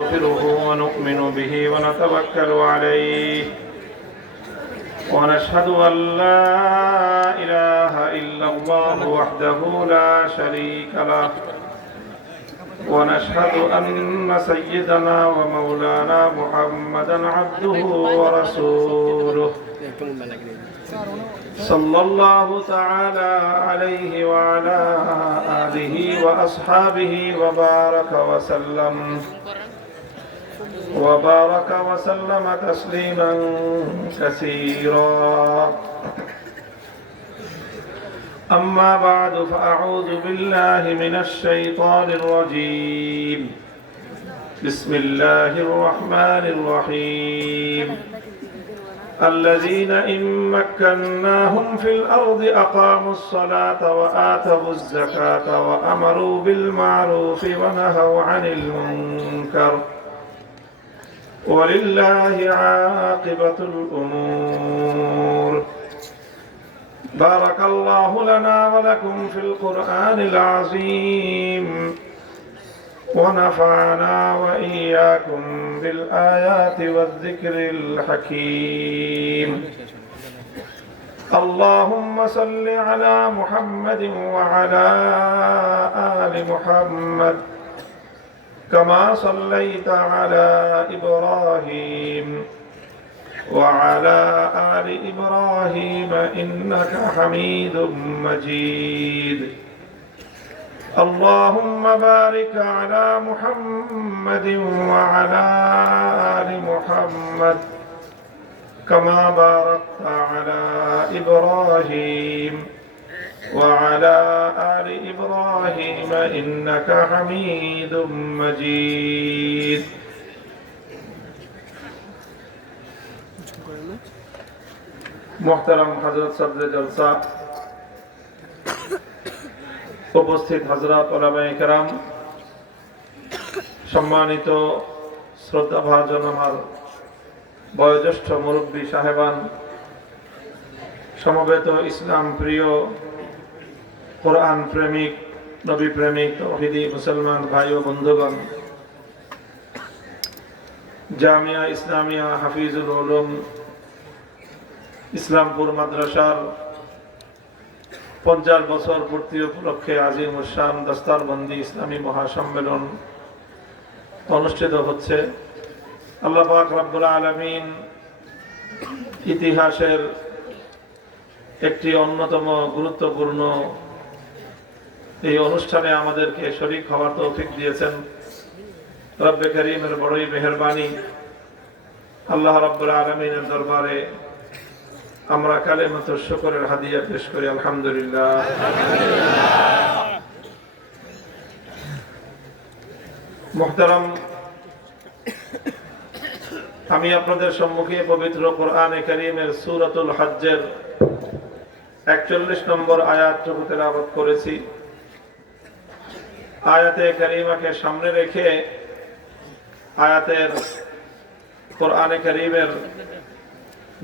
نستغفره ونؤمن به ونتوكل عليه ونشهد أن لا إله إلا الله وحده لا شريك له ونشهد أن سيدنا ومولانا محمدا عبده ورسوله صلى الله تعالى عليه وعلى آله وأصحابه وبارك وسلم تسليما كثيرا. أما بعد فأعوذ بالله من الشيطان الرجيم. بسم الله الرحمن الرحيم. الذين إن مكناهم في الأرض أقاموا الصلاة وآتوا الزكاة وأمروا بالمعروف ونهوا عن المنكر ولله عاقبة الأمور. بارك الله لنا ولكم في القرآن العظيم ونفعنا وإياكم بالآيات والذكر الحكيم. اللهم صل على محمد وعلى آل محمد كما صليت على إبراهيم وعلى آل إبراهيم إنك حميد مجيد. اللهم بارك على محمد وعلى آل محمد كما باركت على إبراهيم وعلى آل إبراهيم إنك حميد مجيد. محترم حضرت صدر جلسہ, উপস্থিত হযরত উলামায়ে কেরাম, সম্মানিত শ্রদ্ধাভাজন আমার বয়োজ্যেষ্ঠ মুরব্বী সাহেবান, সমবেত ইসলাম প্রিয়, কোরআন প্রেমিক, নবী প্রেমিক, তাওহীদি মুসলমান ভাই ও বন্ধুগণ, জামিয়া ইসলামিয়া হাফিজুল উলুম ইসলামপুর মাদ্রাসার 50 বছর পূর্তি উপলক্ষে আজিম শান দস্তারবন্দি ইসলামী মহাসম্মেলন অনুষ্ঠিত হচ্ছে। আল্লাহ পাক রব্বুল আলামিন ইতিহাসের একটি অন্যতম গুরুত্বপূর্ণ এই অনুষ্ঠানে আমাদেরকে শরীক হওয়ার তৌফিক দিয়েছেন। রব্বে করিমের বড়ই মেহেরবানি। আল্লাহ রব্বুল আলামিনের দরবারে আমরা কালেমাতুশ শুকরের হাদিয়া পেশ করি, আলহামদুলিল্লাহ। মুহতারাম, আমি আপনাদের সম্মুখে পবিত্র কোরআনে কারীমের সূরাতুল হজ্জের 41 নম্বর আয়াতটুকু তেলাওয়াত করেছি। আয়াতে কারীমাকে সামনে রেখে আয়াতের কোরআনে কারীমের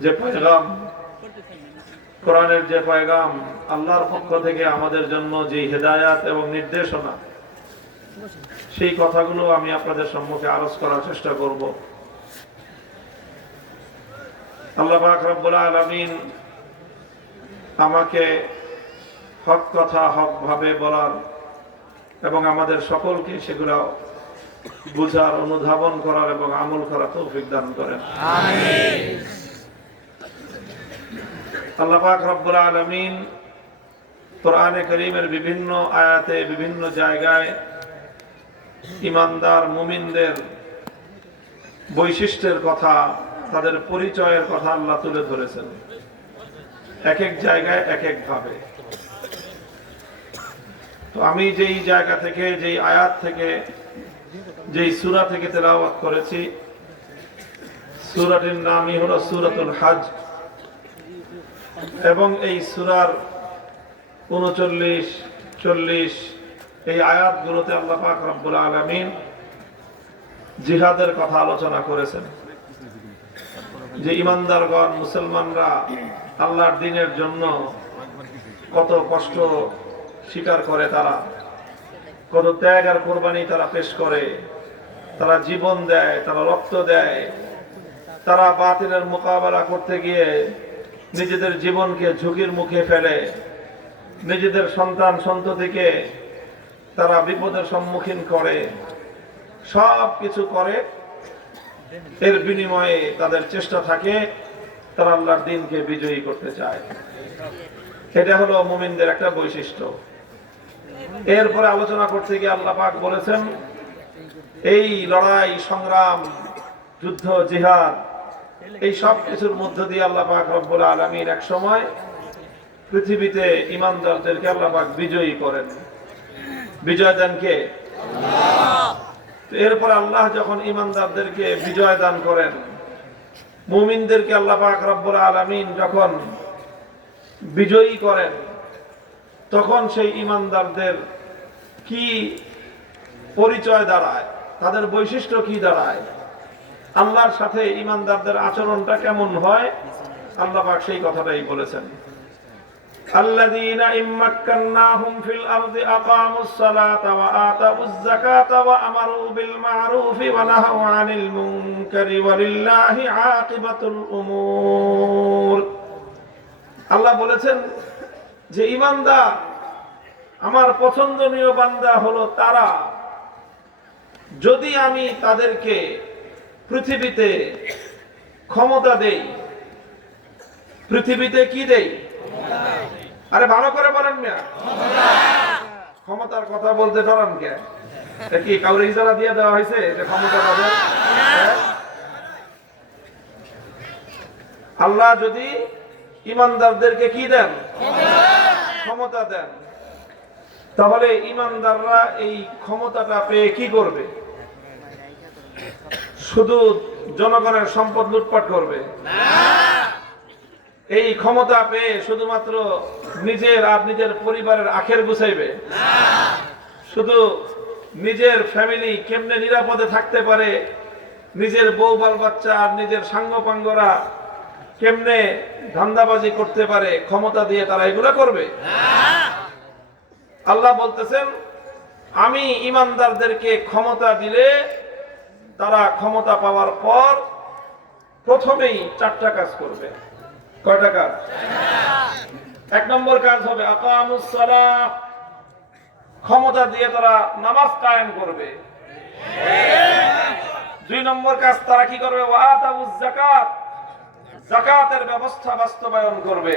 যে পয়গাম, কোরআনের যে পয়গাম, আল্লাহর পক্ষ থেকে আমাদের জন্য যে হেদায়াত এবং নির্দেশনা, সেই কথাগুলো আমি আপনাদের সম্মুখে আরজ করার চেষ্টা করব। আল্লাহ পাক রব্বুল আলামিন আমাকে হক কথা হক ভাবে বলার এবং আমাদের সকলকে সেগুলো বুঝার, অনুধাবন করার এবং আমল করার তৌফিক দান করেন, আমিন। আল্লাহ পাক রব্বুল আলামিন কোরআনে কারীমের বিভিন্ন আয়াতে, বিভিন্ন জায়গায় ঈমানদার মুমিনদের বৈশিষ্ট্যের কথা, তাদের পরিচয়ের কথা আল্লাহ তুলে ধরেছেন, এক এক জায়গায় এক এক ভাবে। তো আমি যেই জায়গা থেকে, যেই আয়াত থেকে, যেই সূরা থেকে তেলাওয়াত করেছি, সূরাটির নামই হলো সূরাতুল হজ্জ এবং এই সূরার 39, 40 এই আয়াতগুলোতে আল্লাহ পাক রব্বুল আলামিন জিহাদের কথা আলোচনা করেছেন। যে ঈমানদারগণ, মুসলমানরা আল্লাহর দ্বীনের জন্য কত কষ্ট স্বীকার করে, তারা কত ত্যাগ আর কোরবানি তারা পেশ করে, তারা জীবন দেয়, তারা রক্ত দেয়, তারা বাতিলের মোকাবেলা করতে গিয়ে নিজেদের জীবনকে ঝুঁকির মুখে ফেলে, নিজেদের সন্তান সন্ততিকে তারা বিপদের সম্মুখীন করে, সব কিছু করে। এর বিনিময়ে তাদের চেষ্টা থাকে তারা আল্লাহর দ্বীনকে বিজয়ী করতে চায়। এটা হলো মুমিনদের একটা বৈশিষ্ট্য। এরপরে আলোচনা করতে গিয়ে আল্লাহ পাক বলেছেন, এই লড়াই সংগ্রাম যুদ্ধ জিহাদ এই সব কিছুর মধ্য দিয়ে আল্লাহ পাক রব্বুল আলামিন এক সময় পৃথিবীতে ঈমানদারদেরকে আল্লাহ পাক বিজয়ী করেন। বিজয় দেন কে? আল্লাহ। এরপর আল্লাহ যখন ঈমানদারদেরকে বিজয় দান করেন, মুমিনদেরকে আল্লাহ পাক রব্বুল আলামিন যখন বিজয়ী করেন, তখন সেই ঈমানদারদের কি পরিচয় দাঁড়ায়, তাদের বৈশিষ্ট্য কি দাঁড়ায়, আল্লাহর সাথে ঈমানদারদের আচরণটা কেমন হয়, আল্লাহ পাক সেই কথাটাই বলেছেন। আল্লাযীনা ইম্মাক্কান্নাহুম ফিল আরদি আকামুস সালাতা ওয়া আতাউয যাকাতা ওয়া আমারু বিল মা'রুফি ওয়া নাহাউ আনিল মুনকারি ওয়ালিল্লাহি আকিবাতুল উমুর। আল্লাহ বলেছেন যে ঈমানদার, আমার পছন্দনীয় বান্দা হলো তারা যদি আমি তাদেরকে পৃথিবীতে ক্ষমতা দেই। পৃথিবীতে কি দেই? আরে ভালো করে বলেন না, ক্ষমতার কথা বলতে ডরান কে? কি কাউরে ইজারা দিয়ে দেওয়া হয়েছে যে ক্ষমতা পাবে? আল্লাহ যদি ঈমানদারদেরকে কি দেন? ক্ষমতা দেন, তাহলে ঈমানদাররা এই ক্ষমতাটা পেয়ে কি করবে? শুধু জনগণের সম্পদ লুটপাট করবে? এই ক্ষমতা পেয়ে শুধুমাত্র নিজের আর নিজের পরিবারের আখের গুছাইবে? শুধু নিজের ফ্যামিলি কেমনে নিরাপদে থাকতে পারে, নিজের বউ বাল বাচ্চা আর নিজের সাঙ্গপাঙ্গরা কেমনে ধান্দাবাজি করতে পারে, ক্ষমতা দিয়ে তারা এগুলা করবে? আল্লাহ বলতেছেন, আমি ঈমানদারদেরকে ক্ষমতা দিলে তারা ক্ষমতা পাওয়ার পর প্রথমেই 4টা কাজ করবে। কয়টা কাজ? 1 নম্বর কাজ হবে আকামুস সালাহ, ক্ষমতা দিয়ে তারা নামাজ কায়েম করবে। 2 নম্বর কাজ তারা কি করবে? ওয়া আতাউয যাকাত, যাকাতের ব্যবস্থা বাস্তবায়ন করবে।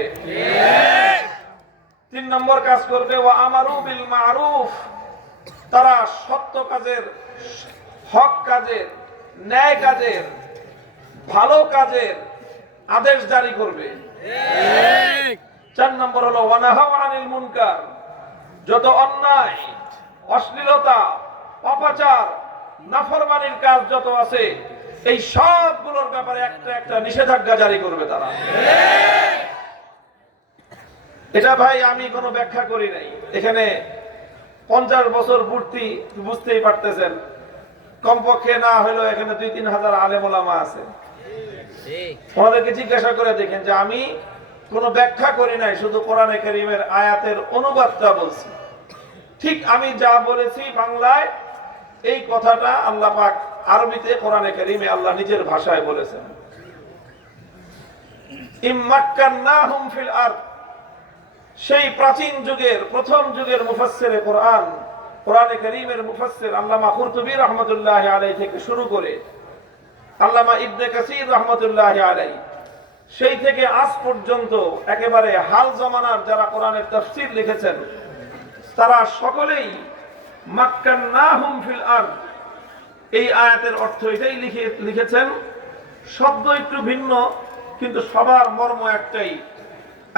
3 নম্বর কাজ করবে ওয়া আমারু বিল মা'রুফ, তারা সত্য কাজের, হক কাজের, ন্যায় কাজের, ভালো কাজের আদেশ জারি করবে। 4 নম্বর হলো ওয়া নাহাউ আনিল মুনকার, যত অন্যায়, অশ্লীলতা, পাপাচার, নাফরমানির কাজ যত আছে এই সবগুলোর ব্যাপারে একটা একটা নিষেধাজ্ঞা জারি করবে তারা। এটা ভাই আমি কোনো ব্যাখ্যা করি নাই, এখানে 50 বছর পূর্তি বুঝতেই পারতেছেন, কমপক্ষে না হলেও এখানে 2-3 হাজার আলেম ওলামা আছে। ওনাদেরকে জিজ্ঞাসা করে দেখেন যে আমি কোনো ব্যাখ্যা করি নাই, শুধু কোরআনে কারীমের আয়াতের অনুবাদটা বলছি। ঠিক আমি যা বলেছি বাংলায়, এই কথাটা আল্লাহ পাক আরবিতে কোরআনে কারীমে আল্লাহ নিজের ভাষায় বলেছেন। ইম্মাক্কান্নাহুম ফিল আরদ, সেই প্রাচীন যুগের প্রথম যুগের মুফাসসিরে কোরআন, কোরআনে কারীমের মুফাসসির আল্লামা কুরতুবী রাহমাতুল্লাহি আলাইহি থেকে শুরু করে আল্লামা ইবনে কাসির রাহমাতুল্লাহি আলাইহি, সেই থেকে আজ পর্যন্ত একেবারে হাল জামানার যারা কোরআনের তাফসীর লিখেছেন তারা সকলেই মাক্কান্নাহুম ফিল আরদ, এই আয়াতের অর্থ এটাই লিখেছেন। শব্দ একটু ভিন্ন কিন্তু সবার মর্ম একটাই,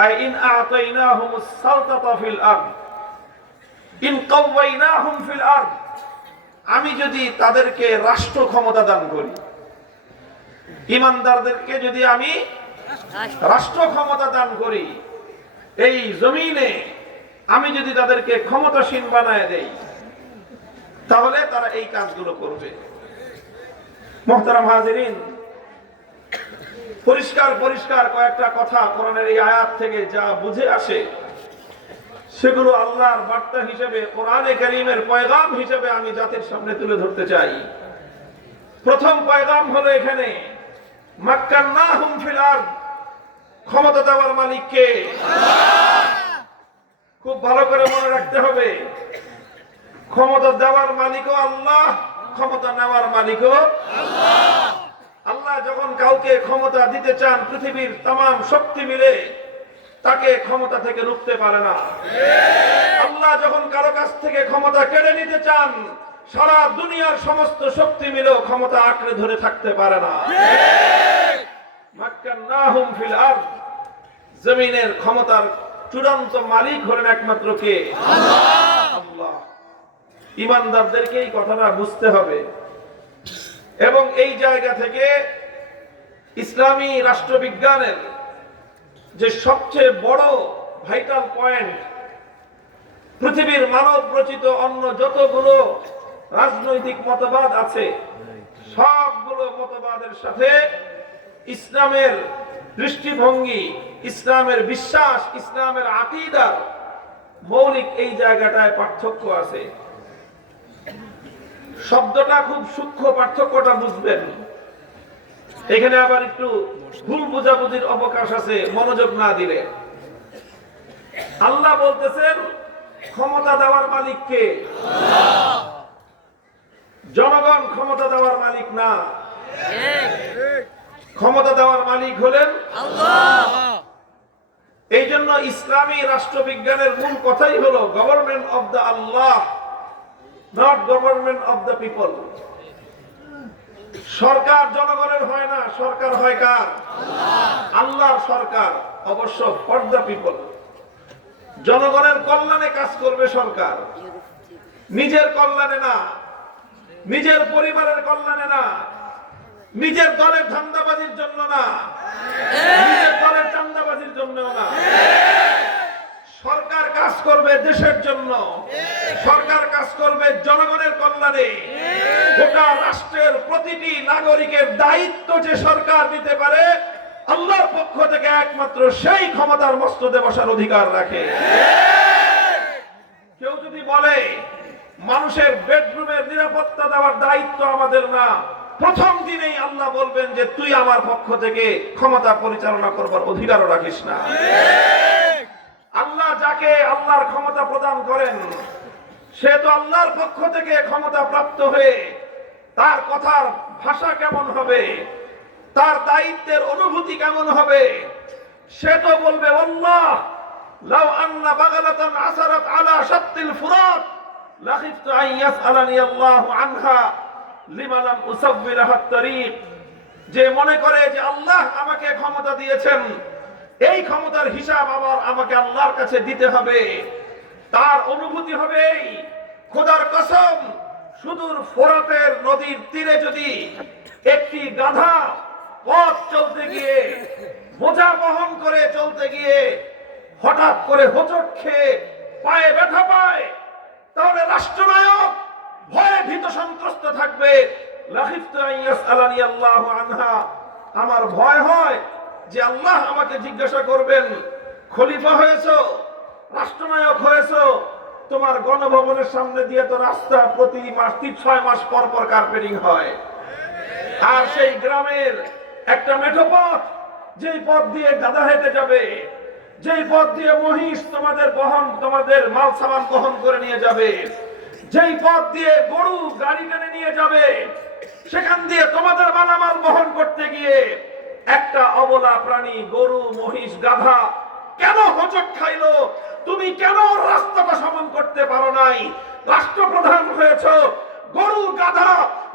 আই ইন আতাইনাহুমুস সালতাতা ফিল আরদ ইন কাওয়াইনাহুম ফিল আরদ, আমি যদি তাদেরকে রাষ্ট্র ক্ষমতা দান করি, ঈমানদারদেরকে যদি আমি রাষ্ট্র ক্ষমতা দান করি, এই জমিনে আমি যদি তাদেরকে ক্ষমতাসীন বানায় দেই, তাহলে তারা এই কাজগুলো করবে। মুহতারাম হাজিরিন, পরিষ্কার পরিষ্কার কয়েকটা কথা কোরআনের এই আয়াত থেকে যা বুঝে আসে সেগুলো আল্লাহর বার্তা হিসেবে, কোরআনে কারীমের পয়গাম হিসেবে আমি জাতির সামনে তুলে ধরতে চাই। প্রথম পয়গাম হলো এখানে মাক্কান্নাহুম ফিল আরদ, ক্ষমতা দেওয়ার মালিক কে? খুব ভালো করে মনে রাখতে হবে, ক্ষমতা দেওয়ার মালিকও আল্লাহ, ক্ষমতা নেওয়ার মালিকও আল্লাহ। আল্লাহ যখন কাউকে ক্ষমতা দিতে চান, পৃথিবীর तमाम শক্তি মিলে তাকে ক্ষমতা থেকে রুখতে পারে না। আল্লাহ যখন কারো কাছ থেকে ক্ষমতা কেড়ে নিতে চান, সারা দুনিয়ার সমস্ত শক্তি মিলেও ক্ষমতা আঁকড়ে ধরে থাকতে পারে না। মাক্কান্নাহুম ফিল আরদ, জমিনের ক্ষমতার চূড়ান্ত মালিক হলেন একমাত্র কে? আল্লাহ। ঈমানদারদেরকে এই কথাটা বুঝতে হবে এবং এই জায়গা থেকে ইসলামী রাষ্ট্রবিজ্ঞানের যে সবচেয়ে বড় ভাইটাল পয়েন্ট, পৃথিবীর মানব রচিত অন্য যতগুলো রাজনৈতিক মতবাদ আছে, সবগুলো মতবাদের সাথে ইসলামের দৃষ্টিভঙ্গি, ইসলামের বিশ্বাস, ইসলামের আকীদার মৌলিক এই জায়গাটায় পার্থক্য আছে। শব্দটা খুব সূক্ষ্ম, পার্থক্যটা বুঝবেন। এখানে আবার একটু ভুল বোঝাবুঝির অবকাশ আছে মনোযোগ না দিলে। আল্লাহ বলতেছেন ক্ষমতা দেওয়ার মালিক কে? জনগণ ক্ষমতা দেওয়ার মালিক না, ক্ষমতা দেওয়ার মালিক হলেন আল্লাহ। এই জন্য ইসলামী রাষ্ট্রবিজ্ঞানের মূল কথাই হলো government of the Allah, not government of the people. সরকার জনগণের হয় না, সরকার হয় কার? আল্লাহর সরকার, অবশ্য ফর দ্য পিপল। জনগণের কল্যাণে কাজ করবে সরকার, নিজের কল্যাণে না, নিজের পরিবারের কল্যাণে না, নিজের দলের ধান্দাবাজির জন্য না, নিজের দলের চান্দাবাজির জন্য না। সরকার কাজ করবে দেশের জন্য, সরকার কাজ করবে জনগণের কল্যাণে। গোটা রাষ্ট্রের প্রতিটি নাগরিকের দায়িত্ব যে সরকার নিতে পারে, আল্লাহর পক্ষ থেকে একমাত্র সেই ক্ষমতার মস্তদে বসার অধিকার রাখে। কেউ যদি বলে মানুষের বেডরুমের নিরাপত্তা দেওয়ার দায়িত্ব আমাদের না, প্রথম দিনেই আল্লাহ বলবেন যে তুই আমার পক্ষ থেকে ক্ষমতা পরিচালনা করবার অধিকারও রাখিস না। আল্লাহ যাকে আল্লাহর ক্ষমতা প্রদান করেন, সে তো আল্লাহর পক্ষ থেকে ক্ষমতা প্রাপ্ত হয়ে তার কথার ভাষা কেমন হবে, তার দায়িত্বের অনুভূতি কেমন হবে, সে তো বলবে আল্লাহ লাউ আন্না বাগালাতান আসারাত আলা শাত্তিল ফুরাত লাখিফতু আন ইয়াসআলানি আল্লাহু আনহা লিমা লাম উসাব্বিরাহাত তারিক। যে মনে করে যে আল্লাহ আমাকে ক্ষমতা দিয়েছেন, এই ক্ষমতার হিসাব আবার আমাকে আল্লাহর কাছে দিতে হবে, তার অনুভূতি হবে খোদার কসম, সুদূর ফোরাতের নদীর তীরে যদি একটি গাধা পথ চলতে গিয়ে, বোঝা বহন করে চলতে গিয়ে হঠাৎ করে হোঁচট খেয়ে পায়ে ব্যথা পায়, তাহলে রাষ্ট্রনায়ক ভয়ে ভীত সন্ত্রস্ত থাকবে। লাখিফতু আন ইয়াসআলানি আল্লাহু আনহা, আমার ভয় হয় যে আল্লাহ আমাকে জিজ্ঞাসা করবেন, খলিফা হয়েছো, রাষ্ট্রনায়ক হয়েছো, তোমার গণভবনের সামনে দিয়ে তো রাস্তা প্রতি মাস 6 মাস পর পর কার্পেটিং হয়, আর সেই গ্রামের একটা মেঠো পথ, যেই পথ দিয়ে গাধা হেঁটে যাবে, যেই পথ দিয়ে মহিষ তোমাদের মাল সামান বহন করে নিয়ে যাবে, যেই পথ দিয়ে গরু গাড়ি টেনে নিয়ে যাবে, সেখান দিয়ে তোমাদের মালামাল বহন করতে গিয়ে একটা অবলা প্রাণী, গরু, মহিষ, গাধা কেন হোঁচট খাইলো? তুমি কেন রাস্তাটা সমান করতে পারো নাই? রাষ্ট্রপ্রধান হয়েছ, গরু, গাধা,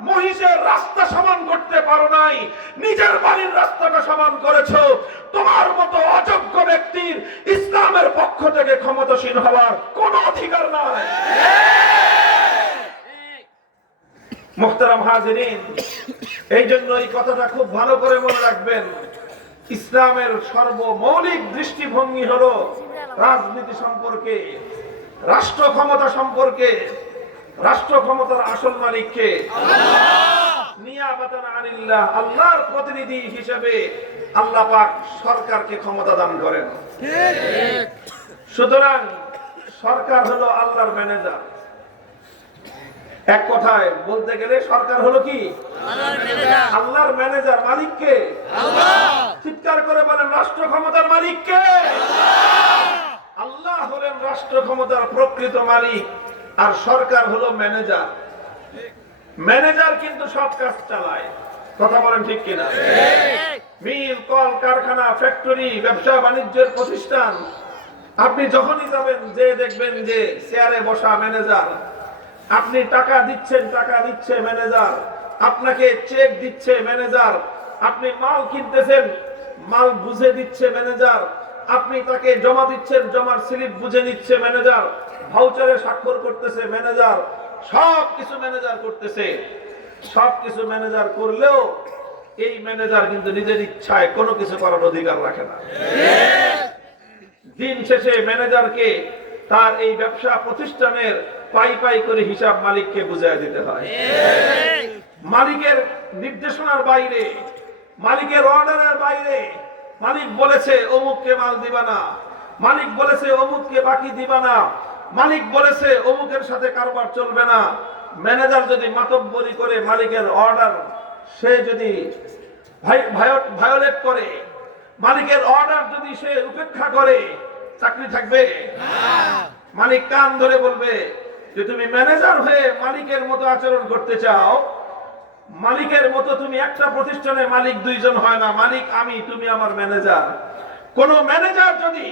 মহিষের রাস্তা সমান করতে পারো নাই, নিজের বাড়ির রাস্তাটা সমান করেছো। তোমার মতো অযোগ্য ব্যক্তির ইসলামের পক্ষ থেকে ক্ষমতাসীন হওয়ার কোনো অধিকার নাই। মুহতারাম হাজিরিন, এই জন্য এই কথাটা খুব ভালো করে মনে রাখবেন। ইসলামের সর্বমৌলিক দৃষ্টিভঙ্গি হলো রাজনীতি সম্পর্কে, রাষ্ট্র ক্ষমতা সম্পর্কে। রাষ্ট্র ক্ষমতার আসল মালিক কে? আল্লাহ। নিয়াবাতান আনিল্লাহ, আল্লাহর প্রতিনিধি হিসেবে আল্লাহ পাক সরকারকে ক্ষমতা দান করেন। সুতরাং সরকার হলো আল্লাহর ম্যানেজার। এক কথায় বলতে গেলে সরকার হলো কি আল্লাহর ম্যানেজার। মালিক কে? চিৎকার করে বলেন, রাষ্ট্র ক্ষমতার মালিক কে? আল্লাহ হলেন রাষ্ট্র ক্ষমতার প্রকৃত মালিক, আর সরকার হলো ম্যানেজার। ম্যানেজার কিন্তু সব কাজ চালায়। কথা বলেন ঠিক কিনা? মিল, কল কারখানা, ফ্যাক্টরি, ব্যবসা বাণিজ্যের প্রতিষ্ঠান, আপনি যখনই যাবেন যে দেখবেন যে চেয়ারে বসা ম্যানেজার। আপনি টাকা দিচ্ছেন, টাকা দিচ্ছে ম্যানেজার। আপনাকে চেক দিচ্ছে ম্যানেজার। আপনি মাল কিনতেছেন, মাল বুঝে দিচ্ছে ম্যানেজার। আপনি তাকে জমা দিচ্ছেন, জমার স্লিপ বুঝে নিচ্ছে ম্যানেজার। ভাউচারে স্বাক্ষর করতেছে ম্যানেজার। সবকিছু ম্যানেজার করতেছে। সবকিছু ম্যানেজার করলেও এই ম্যানেজার কিন্তু নিজের ইচ্ছায় কোনো কিছু করার অধিকার রাখে না। দিন শেষে ম্যানেজারকে তার এই ব্যবসা প্রতিষ্ঠানের পাই পাই করে হিসাব মালিককে বুঝিয়ে দিতে হয়। মালিকের নির্দেশনার বাইরে, মালিকের অর্ডারের বাইরে, মালিক বলেছে অমুককে মাল দিবা না, মালিক বলেছে অমুককে বাকি দিবা না, মালিক বলেছে অমুকের সাথে কারবার চলবে না। ম্যানেজার যদি মাতব্বরি করে মালিকের অর্ডার সে যদি ভায়োলেট করে, মালিকের অর্ডার যদি সে উপেক্ষা করে, চাকরি থাকবে? মালিক কান ধরে বলবে যে তুমি ম্যানেজার হয়ে মালিকের মতো আচরণ করতে চাও, মালিকের মতো তুমি একটা প্রতিষ্ঠানে মালিক দুইজন হয় না, মালিক আমি, তুমি আমার ম্যানেজার। কোন ম্যানেজার যদি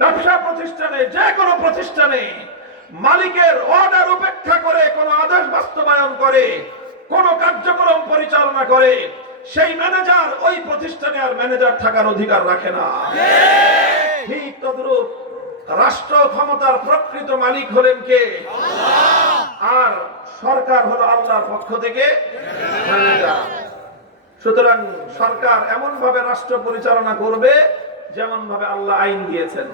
ব্যবসা প্রতিষ্ঠানে, যে কোনো প্রতিষ্ঠানে মালিকের অর্ডার উপেক্ষা করে কোন আদেশ বাস্তবায়ন করে, কোন কার্যক্রম পরিচালনা করে, সেই ম্যানেজার ওই প্রতিষ্ঠানে আর ম্যানেজার থাকার অধিকার রাখে না। ঠিক তদ্রূপ রাষ্ট্র ক্ষমতার প্রকৃত মালিক হলেন কে? আর সরকার হলো আল্লাহর পক্ষ থেকে ম্যানেজার। সুতরাং সরকার এমন ভাবে রাষ্ট্র পরিচালনা করবে যেমন ভাবে আল্লাহ আইন দিয়েছেন।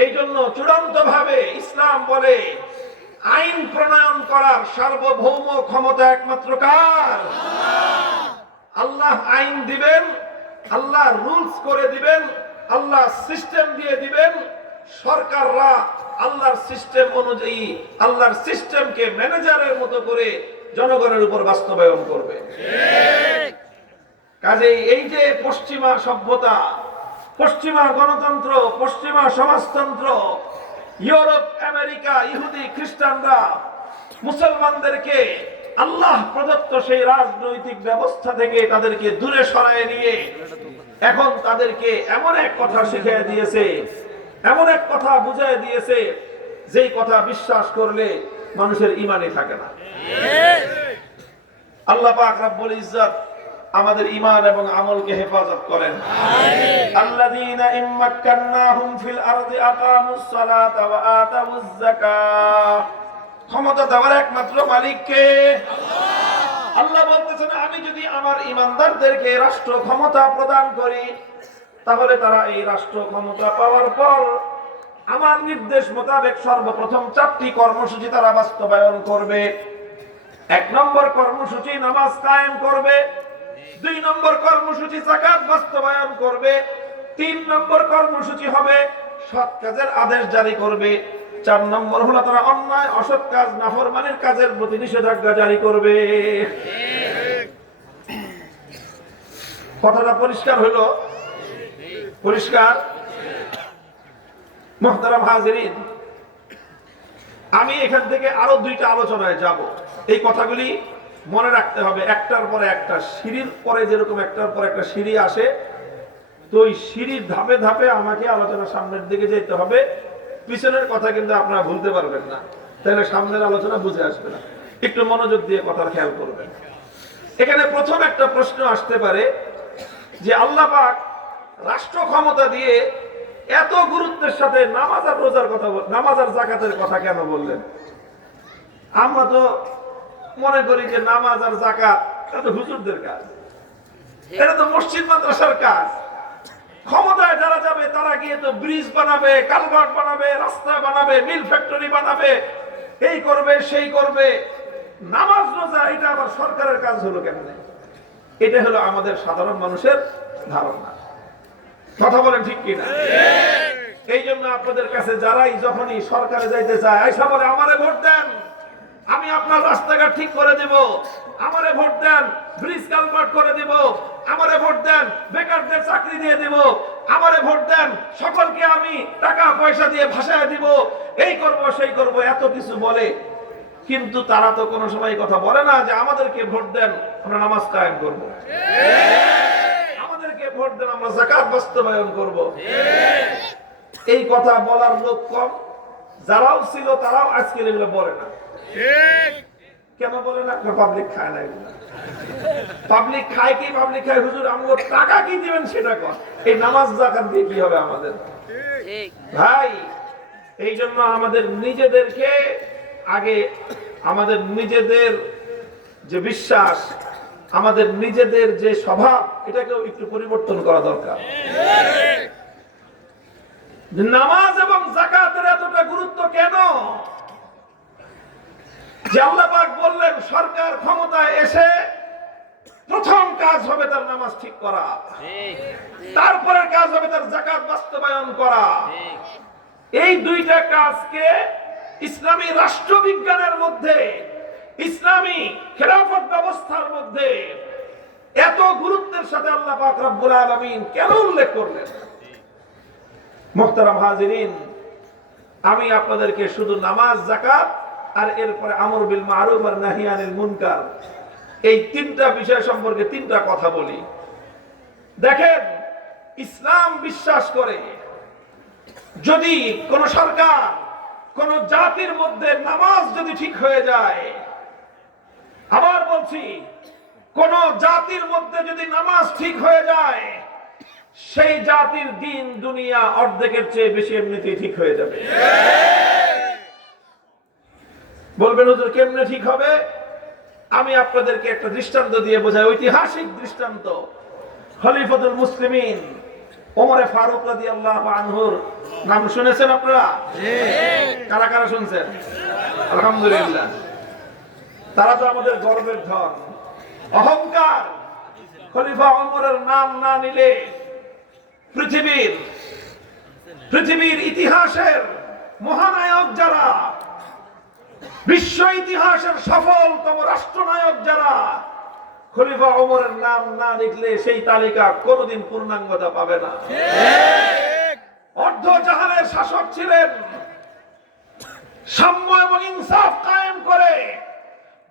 এই জন্য চূড়ান্ত ভাবে ইসলাম বলে আইন প্রণয়ন করার সার্বভৌম ক্ষমতা একমাত্র কার? আল্লাহ আইন দিবেন, আল্লাহ রুলস করে দিবেন, আল্লাহ সিস্টেম দিয়ে দিবেন। সরকাররা আল্লাহর সিস্টেম অনুযায়ী আল্লাহর সিস্টেমকে ম্যানেজারের মতো করে জনগণের উপর বাস্তবায়ন করবে। কাজেই এই যে পশ্চিমা সভ্যতা, পশ্চিমা গণতন্ত্র, পশ্চিমা সমাজতন্ত্র, ইউরোপ, আমেরিকা, ইহুদি, খ্রিস্টানরা মুসলমানদেরকে আল্লাহ প্রদত্ত সেই রাজনৈতিক ব্যবস্থা থেকে তাদেরকে দূরে সরায় নিয়ে এখন তাদেরকে এমন এক কথা শিখিয়ে দিয়েছে, এমন এক কথা বুঝিয়ে দিয়েছে, যেই কথা বিশ্বাস করলে মানুষের ঈমানই থাকে না। আল্লাহ পাক রব্বুল ইজ্জত আমাদের ঈমান এবং আমলকে হেফাজত করেন। আল্লাযীনা ইম্মাক্কান্নাহুম ফিল আরদি আকামুস সালাতা ওয়া আতাউয যাকাত। ক্ষমতা দেওয়ার একমাত্র মালিক কে? আল্লাহ বলতেছেন, আমি যদি আমার ঈমানদারদেরকে রাষ্ট্র ক্ষমতা প্রদান করি, তাহলে তারা এই রাষ্ট্র ক্ষমতা পাওয়ার পর আমার নির্দেশ মোতাবেক সর্বপ্রথম 4টি কর্মসূচি তারা বাস্তবায়ন করবে। 1 নম্বর কর্মসূচি নামাজ কায়েম করবে, 2 নম্বর কর্মসূচি যাকাত বাস্তবায়ন করবে, 3 নম্বর কর্মসূচি হবে সৎ কাজের আদেশ জারি করবে, 4 নম্বর হলো তারা অন্যায় অসৎ কাজ নাফরমানির কাজের প্রতি নিষেধাজ্ঞা জারি করবে। কথাটা পরিষ্কার হলো? পরিষ্কার? মুহতারাম হাজিরিন, আমি এখান থেকে আরো 2টা আলোচনায় যাব। এই কথাগুলি মনে রাখতে হবে, একটার পরে একটা, সিঁড়ির পরে যেরকম একটার পর একটা সিঁড়ি আসে, তো ওই সিঁড়ির ধাপে ধাপে আমাকে আলোচনার সামনের দিকে যেতে হবে। পিছনের কথা কিন্তু আপনারা ভুলতে পারবেন না, তাহলে সামনের আলোচনা বুঝে আসবে না। একটু মনোযোগ দিয়ে কথার খেয়াল করবেন। এখানে প্রথম একটা প্রশ্ন আসতে পারে যে আল্লাহ পাক রাষ্ট্র ক্ষমতা দিয়ে এত গুরুত্বের সাথে নামাজ আর রোজার কথা, নামাজ আর যাকাতের কথা কেন বললেন? আমরা তো মনে করি যে নামাজ আর যাকাত এটা তো হুজুরদের কাজ, এটা তো মসজিদ মাদ্রাসার কাজ। ক্ষমতায় যারা যাবে তারা গিয়ে তো ব্রিজ বানাবে, কালভার্ট বানাবে, রাস্তা বানাবে, মিল ফ্যাক্টরি বানাবে, এই করবে সেই করবে। নামাজ রোজা এটা আবার সরকারের কাজ হলো কেন? এটা হলো আমাদের সাধারণ মানুষের ধারণা। কথা বলেন ঠিক কিনা? এই জন্য আপনাদের কাছে যারাই যখনই সরকারে যাইতে চায়, আইসা বলে আমারে ভোট দেন, আমি আপনার রাস্তাঘাট ঠিক করে দেব, আমারে ভোট দেন, ব্রিজ কালভার্ট করে দেব, আমারে ভোট দেন, বেকারদের চাকরি দিয়ে দেব, আমারে ভোট দেন, সকলকে আমি টাকা পয়সা দিয়ে ভাসায় দিব, এই করব সেই করব, এত কিছু বলে। কিন্তু তারা তো কোনো সময় কথা বলে না যে আমাদেরকে ভোট দেন, আমরা নামাজ কায়েম করব, আমাদেরকে ভোট দেন, আমরা যাকাত বাস্তবায়ন করব। এই কথা বলার লোক কম, যারাও ছিল তারাও আজকে এগুলো বলে না। কেন বলে না? পাবলিক খায় না এগুলো। পাবলিক খায় কি? পাবলিক খায় হুজুর আমগো টাকা কি দিবেন সেটা কর, এই নামাজ যাকাত দিয়ে কি হবে আমাদের? ভাই, এই জন্য আমাদের নিজেদেরকে আগে, আমাদের নিজেদের যে বিশ্বাস, আমাদের নিজেদের যে স্বভাব, এটাকেও একটু পরিবর্তন করা দরকার। নামাজ এবং যাকাতের এতটা গুরুত্ব কেন? যে আল্লাহ পাক বললেন সরকার ক্ষমতায় এসে প্রথম কাজ হবে তার নামাজ ঠিক করা, তারপরের কাজ হবে তার যাকাত বাস্তবায়ন করা। এই দুইটা কাজকে ইসলামী রাষ্ট্রবিজ্ঞানের মধ্যে, ইসলামী খেলাফত ব্যবস্থার মধ্যে এত গুরুত্বের সাথে আল্লাহ পাক রব্বুল আলামিন কেন উল্লেখ করলেন? মুহতারাম হাজিরিন, আমি আপনাদেরকে শুধু নামাজ, যাকাত আর এরপরে আমর বিল মারুফ আর নাহি আনিল মুনকার, এই তিনটা বিষয় সম্পর্কে তিনটা কথা বলি। দেখেন, ইসলাম বিশ্বাস করে যদি কোন সরকার, কোন জাতির মধ্যে নামাজ যদি ঠিক হয়ে যায়, আবার বলছি, কোন জাতির মধ্যে যদি নামাজ ঠিক হয়ে যায়, সেই জাতির দিন দুনিয়া অর্ধেকের চেয়ে বেশি এমনিতেই ঠিক হয়ে যাবে। বলবেন হুজুর কেমনে ঠিক হবে? আমি আপনাদেরকে একটা দৃষ্টান্ত দিয়ে বোঝাই, ঐতিহাসিক দৃষ্টান্ত। খলিফাতুল মুসলিমিন ওমরে ফারুক রাদিয়াল্লাহু আনহুর নাম শুনেছেন আপনারা? কারা কারা শুনছেন? আলহামদুলিল্লাহ। তারা তো আমাদের গর্বের ধন, অহংকার। খলিফা ওমরের নাম না নিলে পৃথিবীর ইতিহাসের মহানায়ক যারা, বিশ্ব ইতিহাসের সফলতম রাষ্ট্রনায়ক যারা, খলিফা ওমরের নাম না লিখলে সেই তালিকা কোনোদিন পূর্ণাঙ্গতা পাবে না। অর্ধজাহানের শাসক ছিলেন, সাম্য এবং ইনসাফ কায়েম করে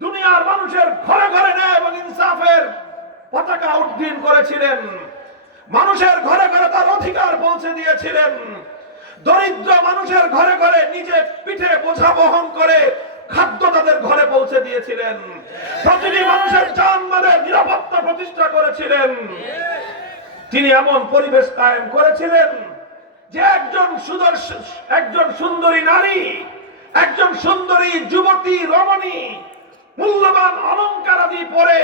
দুনিয়ার মানুষের ঘরে ঘরে ন্যায় এবং ইনসাফের পতাকা উড্ডীন করেছিলেন, মানুষের ঘরে ঘরে তার অধিকার পৌঁছে দিয়েছিলেন, দরিদ্র মানুষের ঘরে ঘরে নিজে পিঠে বোঝা বহন করে খাদ্য তাদের ঘরে পৌঁছে দিয়েছিলেন, প্রতিটি মানুষের জানমালের নিরাপত্তা প্রতিষ্ঠা করেছিলেন। তিনি এমন পরিবেশ কায়েম করেছিলেন যে একজন সুন্দরী নারী, একজন সুন্দরী যুবতী রমণী মূল্যবান অলংকার আদি পরে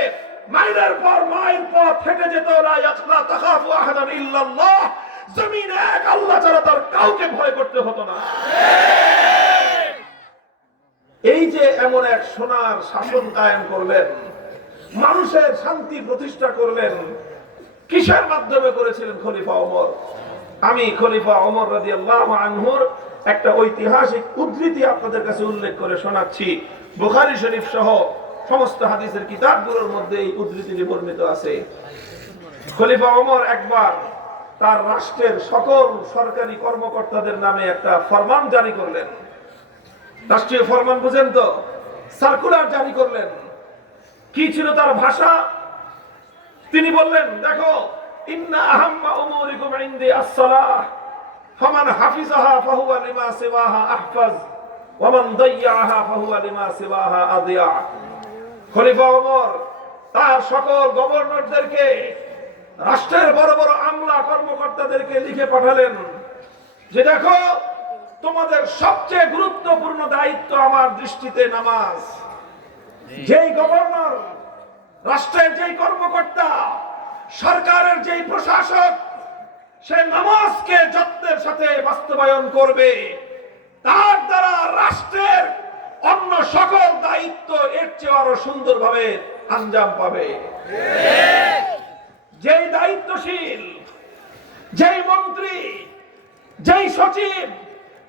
মাইলের পর মাইল পথ হেঁটে যেত, লা তাখাফু আহাদান ইল্লাল্লাহ, জমিনে এক আল্লাহ ছাড়া তার কাউকে ভয় করতে হতো না। এই যে এমন এক সোনার শাসন কায়েম করলেন, মানুষের শান্তি প্রতিষ্ঠা করলেন, কিসের মাধ্যমে করেছিলেন? খলিফা ওমর। আমি খলিফা ওমর রাদিয়াল্লাহু আনহুর একটা ঐতিহাসিক উদ্ধৃতি আপনাদের কাছে উল্লেখ করে শোনাচ্ছি। বুখারী শরীফ সহ সমস্ত হাদিসের কিতাবগুলোর মধ্যে এই উদ্ধৃতিটি বর্ণিত আছে। খলিফা ওমর একবার তার রাষ্ট্রের সকল সরকারি কর্মকর্তাদের নামে একটা ফরমান জারি করলেন। রাষ্ট্রীয় ফরমান বুঝেন তো? সার্কুলার জারি করলেন। কি ছিল তার ভাষা? তিনি বললেন, দেখো, ইন্না আহাম্মা উমুরিকুম ইনদি আস-সালাহ, ফামান হাফিজাহা ফাহুয়া লিমা সিওয়াহা আহফাজ, ওয়া মান দাইয়াহা ফাহুয়া লিমা সিওয়াহা আদিয়া। খলিফা ওমর তার সকল গভর্নরদেরকে, রাষ্ট্রের বড় বড় আমলা কর্মকর্তাদেরকে লিখে পাঠালেন যে দেখো, তোমাদের সবচেয়ে গুরুত্বপূর্ণ দায়িত্ব আমার দৃষ্টিতে নামাজ। যেই গভর্নর, রাষ্ট্রের যেই কর্মকর্তা, সরকারের যেই প্রশাসক, সে নামাজকে যত্নের সাথে বাস্তবায়ন করবে, তার দ্বারা রাষ্ট্রের অন্য সকল দায়িত্ব এর চেয়ে আরো সুন্দরভাবে আঞ্জাম পাবে। যেই দায়িত্বশীল, যেই মন্ত্রী, যেই সচিব,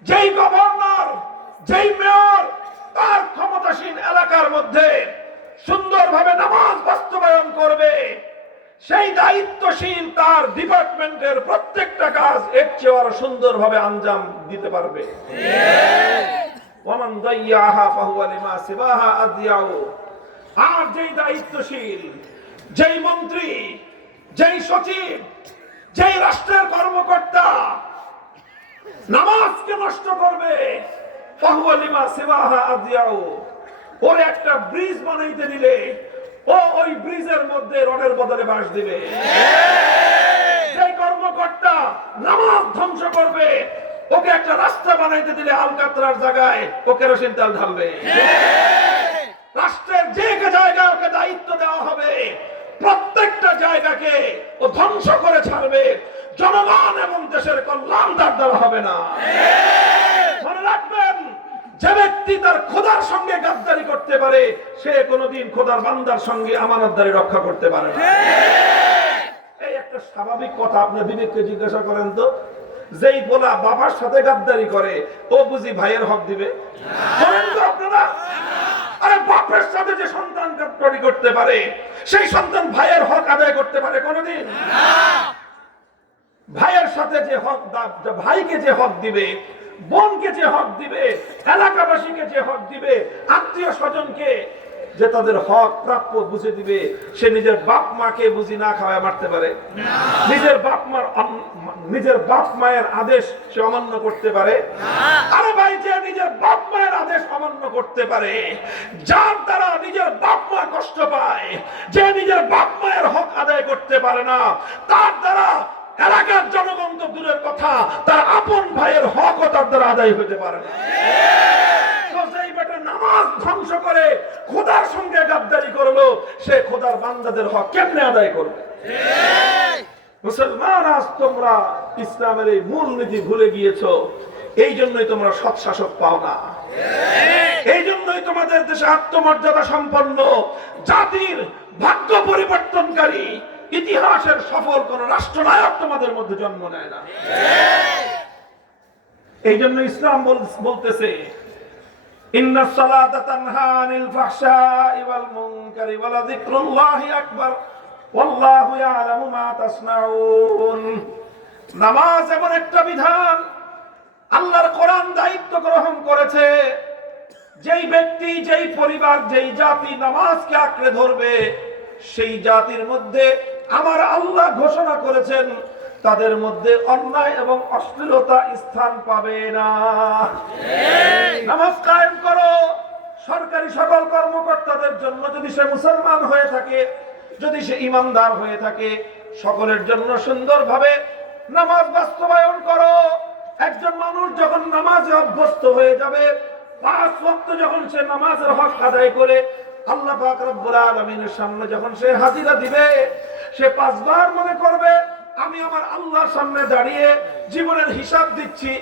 যেই গভর্নর, যেই মেয়র তার ক্ষমতাসীন এলাকার মধ্যে সুন্দরভাবে নামাজ বাস্তবায়ন করবে, সেই দায়িত্বশীল তার ডিপার্টমেন্টের প্রত্যেকটা কাজ এর চেয়ে আরো সুন্দরভাবে আঞ্জাম দিতে পারবে। ওয়ামান দাইয়াহা ফাহুয়া লিমা সিবাহা আদিয়াউ। আর যেই দায়িত্বশীল, যেই মন্ত্রী, যেই সচিব, যেই রাষ্ট্রের কর্মকর্তা নামাজকে নষ্ট করবে, ফাহুয়া লিমা সিবাহা আদিয়াউ, ওরে একটা ব্রিজ বানাইতে দিলে ও ওই ব্রিজের মধ্যে রডের বদলে বাঁশ দিবে। যেই কর্মকর্তা নামাজ ধ্বংস করবে, ওকে একটা রাস্তা বানাইতে দিলে আলকাতরার জায়গায় ও কেরোসিন তেল ঢালবে। রাষ্ট্রের যে জায়গায় ওকে দায়িত্ব দেওয়া হবে, প্রত্যেকটা জায়গাকে ও ধ্বংস করে ছাড়বে। জনগণ এবং দেশের কল্যাণ তার দ্বারা হবে না। মনে রাখবেন, যে ব্যক্তি তার খোদার সঙ্গে গাদ্দারি করতে পারে, সে কোনোদিন খোদার বান্দার সঙ্গে আমানতদারি রক্ষা করতে পারে না। এই একটা স্বাভাবিক কথা, আপনি বিবেককে জিজ্ঞাসা করেন তো, যেই বলা বাবার সাথে গাদ্দারি করে, ও বুঝি ভাইয়ের হক দিবে? বলেন তো আপনারা। আরে বাপের সাথে যে সন্তান গাদ্দারি করতে পারে, সেই সন্তান ভাইয়ের হক আদায় করতে পারে কোনোদিন? ভাইয়ের সাথে যে হক, ভাইকে যে হক দিবে, বোনকে যে হক দিবে, এলাকাবাসীকে যে হক দিবে, আত্মীয় স্বজনকে যে তাদের হক প্রাপ্য বুঝে দিবে, সে নিজের বাপ মাকে বুঝি না খাওয়ায় মারতে পারে? নিজের বাপ মায়ের আদেশ সে অমান্য করতে পারে? আরে ভাই, যে নিজের বাপ মায়ের আদেশ অমান্য করতে পারে, যার দ্বারা নিজের বাপ মা কষ্ট পায়, যে নিজের বাপ মায়ের হক আদায় করতে পারে না, তার দ্বারা এলাকার জনগণ তো দূরের কথা, তার আপন ভাইয়ের হকও তার দ্বারা আদায় হতে পারে না। যেই বেটা নামাজ ধ্বংস করে খোদার সঙ্গে গাদ্দারি করলো, সে খোদার বান্দাদের হক কেমনে আদায় করবে? মুসলমান, আজ তোমরা ইসলামের এই মূল নীতি ভুলে গিয়েছো। এই জন্যই তোমরা সৎ শাসক পাও না। এই জন্যই তোমাদের দেশে আত্মমর্যাদা সম্পন্ন, জাতির ভাগ্য পরিবর্তনকারী, ইতিহাসের সফল কোন রাষ্ট্রনায়ক তোমাদের মধ্যে জন্ম নেয় না। এই জন্য ইসলাম বলতেছে, ইন্নাস সালাতা তানহা আনিল ফাহশাই ওয়াল মুনকারি ওয়া লাযিকরুল্লাহি আকবার ওয়াল্লাহু ইয়ালামু মা তাসনাউন। নামাজ এমন একটা বিধান, আল্লাহর কোরআন দায়িত্ব গ্রহণ করেছে, যেই ব্যক্তি, যেই পরিবার, যেই জাতি নামাজকে আঁকড়ে ধরবে, সেই জাতির মধ্যে আমার আল্লাহ ঘোষণা করেছেন তাদের মধ্যে অন্যায় এবং অশ্লীলতা স্থান পাবে না। নামাজ কায়েম করো। সরকারি সকল কর্মকর্তাদের জন্য, যদি সে মুসলমান হয়ে থাকে, যদি সে ইমানদার হয়ে থাকে, সকলের জন্য সুন্দরভাবে নামাজ বাস্তবায়ন করো। একজন মানুষ যখন নামাজে অভ্যস্ত হয়ে যাবে, 5 ওয়াক্ত যখন সে নামাজের হক আদায় করে আল্লাহ পাক রব্বুল আলামিনের সামনে যখন সে হাজিরা দিবে, সে 5 বার মনে করবে, আমি আমার আল্লাহর সামনে দাঁড়িয়ে জীবনের হিসাব দিচ্ছি।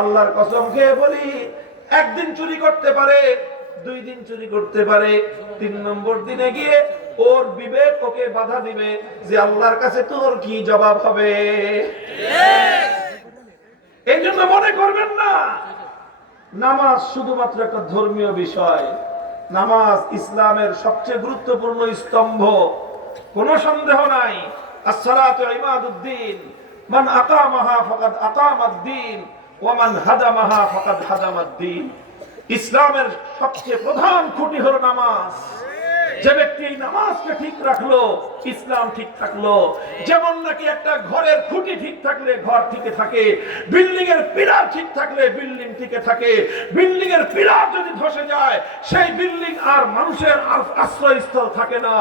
আল্লাহর কসম খেয়ে বলি, একদিন চুরি করতে পারে, 2 দিন চুরি করতে পারে, 3 নম্বর দিনে গিয়ে ওর বিবেক ওকে বাধা দিবে যে আল্লাহর কাছে তোর কি জবাব হবে। এই জন্য মনে করবেন না নামাজ শুধুমাত্র একটা ধর্মীয় বিষয়। নামাজ ইসলামের সবচেয়ে গুরুত্বপূর্ণ স্তম্ভ, কোনো সন্দেহ নাই। as-salatu imaduddin, মান আকামাহা ফাকাদ আকামাদ-দ্বীন ওয়া মান হাদামাহা ফাকাদ হাদামাদ-দ্বীন। ইসলামের সবচেয়ে প্রধান খুঁটি হলো নামাজ। যে ব্যক্তি এই নামাজকে ঠিক রাখলো, ইসলাম ঠিক থাকলো। যেমন নাকি একটা ঘরের খুঁটি ঠিক থাকলে ঘর টিকে থাকে, বিল্ডিং এর পিলার ঠিক থাকলে বিল্ডিং টিকে থাকে। বিল্ডিং এর পিলার যদি ধসে যায়, সেই বিল্ডিং আর মানুষের আশ্রয়স্থল থাকে না,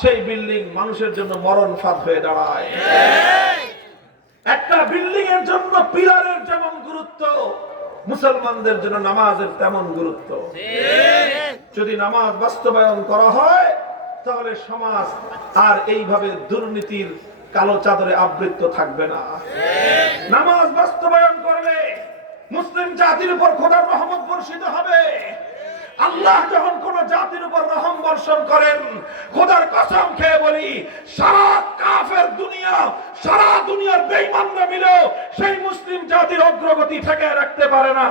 সেই বিল্ডিং মানুষের জন্য মরণ ফাঁদ হয়ে দাঁড়ায়। একটা বিল্ডিং এর জন্য পিলারের যেমন গুরুত্ব, মুসলমানদের জন্য নামাজের তেমন গুরুত্ব। যদি নামাজ বাস্তবায়ন করা হয়, তাহলে সমাজ আর এইভাবে দুর্নীতির কালো চাদরে আবৃত থাকবে না। নামাজ বাস্তবায়ন করলে মুসলিম জাতির উপর খোদার রহমত বর্ষিত হবে। আল্লাহ যখন কোন জাতির উপর রহম বর্ষণ করেন, খোদার কসম খেয়ে বলি, সারা কাফের দুনিয়া, সারা দুনিয়ার বেঈমানরা মিলেও সেই মুসলিম জাতির অগ্রগতি ঠেকায় রাখতে পারে না।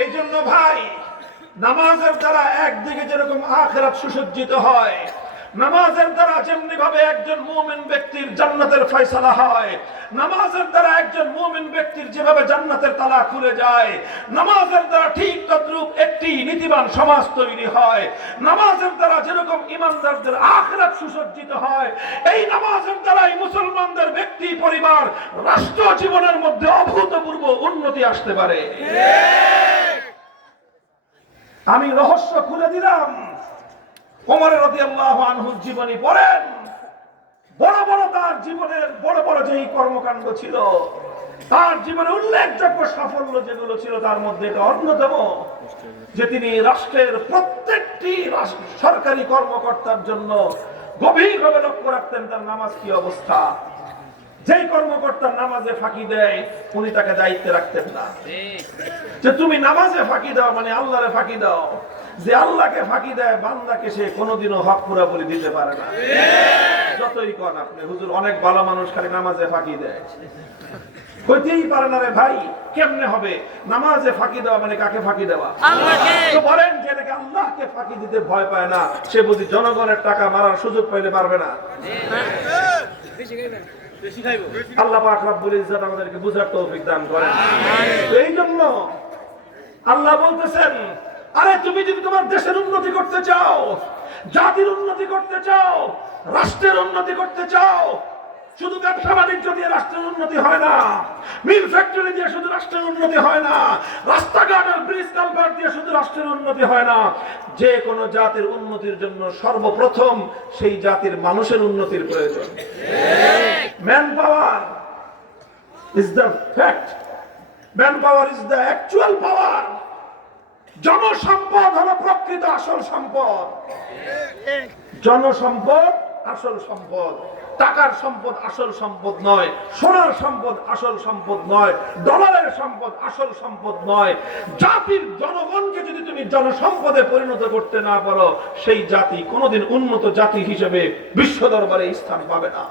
এই জন্য ভাই, নামাজের দ্বারা একদিকে যেরকম আখিরাত সুসজ্জিত হয়, নামাজের দ্বারা যেমনি ভাবে একজন মুমিন ব্যক্তির জান্নাতের ফয়সালা হয়, নামাজের দ্বারা একজন মুমিন ব্যক্তির যেভাবে জান্নাতের তালা খুলে যায়, নামাজের দ্বারা ঠিক তদ্রূপ একটি নীতিবান সমাজ তৈরি হয়, নামাজের দ্বারা যেরকম ঈমানদারদের আখিরাত সুসজ্জিত হয়, এই নামাজের দ্বারাই মুসলমানদের ব্যক্তি, পরিবার, রাষ্ট্র জীবনের মধ্যে অভূতপূর্ব উন্নতি আসতে পারে। আমি রহস্য খুলে দিলাম। ওমর রাদিয়াল্লাহু আনহুর জীবনী পড়েন, বড় বড় তার জীবনের বড় বড় যেই কর্মকাণ্ড ছিল, তার জীবনে উল্লেখযোগ্য সাফল্য যেগুলো ছিল, তার মধ্যে এটা অন্যতম যে তিনি রাষ্ট্রের প্রত্যেকটি সরকারি কর্মকর্তার জন্য গভীরভাবে লক্ষ্য রাখতেন তার নামাজ কি অবস্থা। যেই কর্মকর্তা নামাজে ফাঁকি দেয়, উনি তাকে দায়িত্বে রাখতেন না। যে তুমি নামাজে ফাঁকি দাও মানে আল্লাহরে ফাঁকি দাও। যে আল্লাহকে ফাঁকি দেয়, বান্দাকে সে কোনোদিনও হক পুরোপুরি দিতে পারে না। যতই কন আপনি, হুজুর অনেক ভালো মানুষ খালি নামাজে ফাঁকি দেয়, হইতেই পারে না রে ভাই। কেমনে হবে? নামাজে ফাঁকি দেওয়া মানে কাকে ফাঁকি দেওয়া? তো বলেন যে এটাকে আল্লাহকে ফাঁকি দিতে ভয় পায় না, সে বুঝি জনগণের টাকা মারার সুযোগ পাইলে পারবে না। আল্লাহ পাক রব্বুল ইজ্জত আমাদেরকে বুঝার তৌফিক দান করেন। এই জন্য আল্লাহ বলতেছেন, আরে তুমি যদি তোমার দেশের উন্নতি করতে চাও, জাতির উন্নতি করতে চাও, রাষ্ট্রের উন্নতি করতে চাও, শুধু ব্যবসা বাণিজ্য দিয়ে রাষ্ট্রের উন্নতি হয় না, মিল ফ্যাক্টরি দিয়ে শুধু রাষ্ট্রের উন্নতি হয় না, রাস্তাঘাট আর ব্রিজ কালভার্ট দিয়ে শুধু রাষ্ট্রের উন্নতি হয় না। যে কোনো জাতির উন্নতির জন্য সর্বপ্রথম সেই জাতির মানুষের উন্নতির প্রয়োজন। Man power is the fact, man power is the actual power. জনসম্পদ হলো প্রকৃত আসল সম্পদ। জনসম্পদ আসল সম্পদ, টাকার সম্পদ আসল সম্পদ নয়, সোনার সম্পদ আসল সম্পদ নয়, ডলারের সম্পদ আসল সম্পদ নয়। জাতির জনগণকে যদি তুমি জনসম্পদে পরিণত করতে না পারো, সেই জাতি কোনোদিন উন্নত জাতি হিসেবে বিশ্ব দরবারে স্থান পাবে না।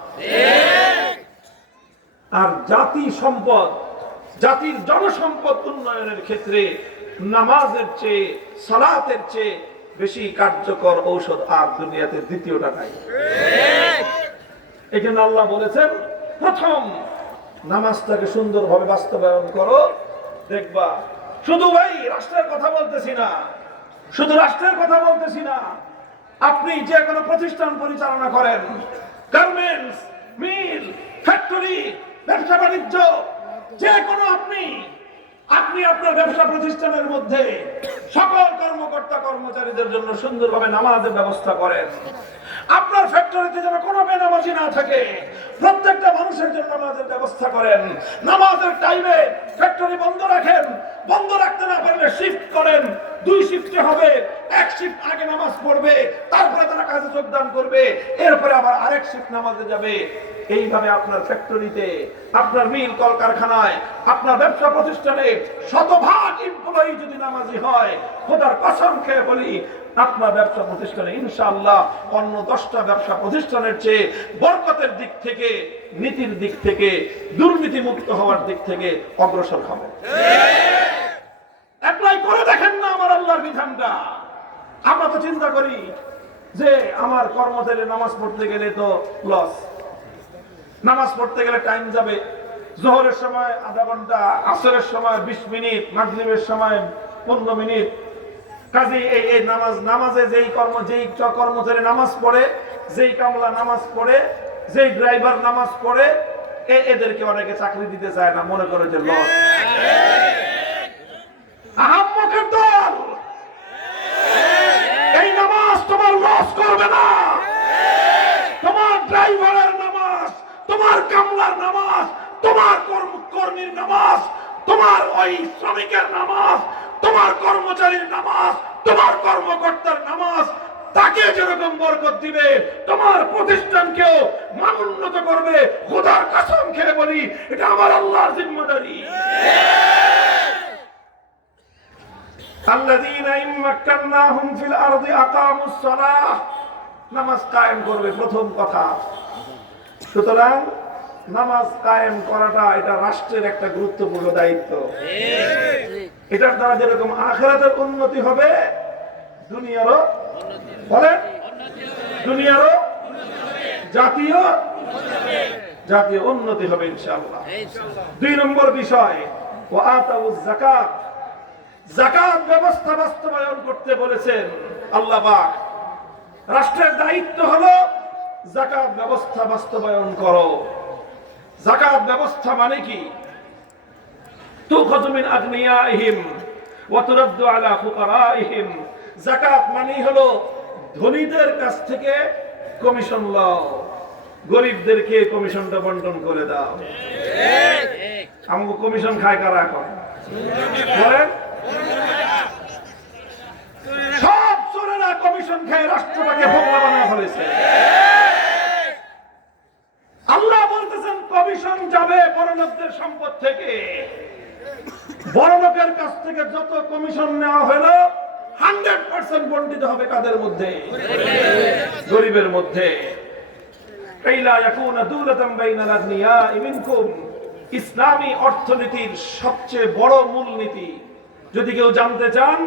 আর জাতি সম্পদ, জাতির জনসম্পদ উন্নয়নের ক্ষেত্রে নামাজের চেয়ে, সালাতের চেয়ে বেশি কার্যকর ঔষধ আর দুনিয়াতে দ্বিতীয়টা নাই। এখানে আল্লাহ বলেছেন, প্রথম নামাজটাকে সুন্দরভাবে বাস্তবায়ন করো, দেখবা। শুধু ভাই রাষ্ট্রের কথা বলতেছি না, শুধু রাষ্ট্রের কথা বলতেছি না। আপনি যে কোনো প্রতিষ্ঠান পরিচালনা করেন, গার্মেন্টস, মিল, ফ্যাক্টরি, ব্যবসা বাণিজ্য, যে কোনো আপনি আপনার ব্যবসা প্রতিষ্ঠানের মধ্যে সকল কর্মকর্তা কর্মচারীদের জন্য সুন্দরভাবে নামাজের ব্যবস্থা করেন। আপনার ফ্যাক্টরিতে যেন কোনো বেনামাজি না থাকে, প্রত্যেকটা মানুষের জন্য নামাজের ব্যবস্থা করেন। নামাজের টাইমে ফ্যাক্টরি বন্ধ রাখেন, বন্ধ রাখতে না পারলে শিফট করেন। 2 শিফটে হবে, 1 শিফট আগে নামাজ পড়বে, তারপরে তারা কাজে যোগদান করবে, এরপরে আবার আরেক শিফট নামাজে যাবে। এইভাবে আপনার ফ্যাক্টরিতে, আপনার মিল কলকারখানায়, আপনার ব্যবসা প্রতিষ্ঠানে 100% এমপ্লয়ি যদি নামাজি হয়, খোদার কসম খেয়ে বলি, আপনার ব্যবসা প্রতিষ্ঠানে ইনশাআল্লাহ অন্য 10টা ব্যবসা প্রতিষ্ঠানের চেয়ে বরকতের দিক থেকে, নীতির দিক থেকে, দুর্নীতি মুক্ত হওয়ার দিক থেকে অগ্রসর হবে। অ্যাপ্লাই করে দেখেন না আমার আল্লাহর বিধানটা। আমরা তো চিন্তা করি যে আমার কর্মচারী নামাজ পড়তে গেলে তো লস, নামাজ পড়তে গেলে টাইম যাবে, জোহরের সময় আধা ঘন্টা, আসরের সময় 20 মিনিট, মাগরিবের সময় 15 মিনিট। কাজে এই নামাজে যেই কর্মচারী নামাজ পড়ে, যেই কামলা নামাজ পড়ে, যেই ড্রাইভার নামাজ পড়ে, এদেরকে অনেকে চাকরি দিতে চায় না, মনে করে যে লস। আহাম্মকের দল, এই নামাজ তোমার লস করবে না। তোমার ড্রাইভারের নামাজ, তোমার কামলার নামাজ, তোমার কর্মীর নামাজ, তোমার ওই শ্রমিকের নামাজ, তোমার কর্মচারীর নামাজ, তোমার কর্মকর্তার নামাজ তাকে যেরকম বরকত দিবে, তোমার প্রতিষ্ঠানকেও মানোন্নত করবে। খোদার কসম খেয়ে বলি, এটা আমার আল্লাহর জিম্মাদারি। আল্লাযীনা ইম্মাক্কান্নাহুম ফিল আরদি আকামুস সালাহ, নামাজ কায়েম করবে প্রথম কথা। সুতরাং নামাজ কায়েম করাটা এটা রাষ্ট্রের একটা গুরুত্বপূর্ণ দায়িত্ব। এটার দ্বারা যেরকম আখিরাতের উন্নতি হবে, দুনিয়ারও বলেন দুনিয়ারও জাতীয় উন্নতি হবে ইনশাআল্লাহ। 2 নম্বর বিষয়, ওয়া আতাউজ যাকাত, যাকাত ব্যবস্থা বাস্তবায়ন করতে বলেছেন আল্লাহ পাক। রাষ্ট্রের দায়িত্ব হলো যাকাত ব্যবস্থা বাস্তবায়ন করো। যাকাত ব্যবস্থা মানে কি? তুখাযু মিন আগনিয়াইহিম ওয়া তুরাদ্দু আলা ফুকারাইহিম। যাকাত মানে হলো ধনীদের কাছ থেকে কমিশন লও, গরিবদেরকে কমিশনটা বন্টন করে দাও। আমাকে কমিশন খায় কারা এখন বলেন? সব চোরেরা কমিশন খেয়ে রাষ্ট্রটাকে ভোগলা বানায় ফেলেছে। আল্লাহ বলতেছেন কমিশন যাবে বড়লোকদের সম্পদ থেকে। বড়লোকের কাছ থেকে যত কমিশন নেওয়া হলো 100% বন্টিত হবে কাদের মধ্যে? গরিবের মধ্যে। কাইলা ইয়াকুনা দুলাতাম বাইনাল আগনিয়াই মিনকুম, ইসলামী অর্থনীতির সবচেয়ে বড় মূলনীতি। যদি কেউ জানতে চান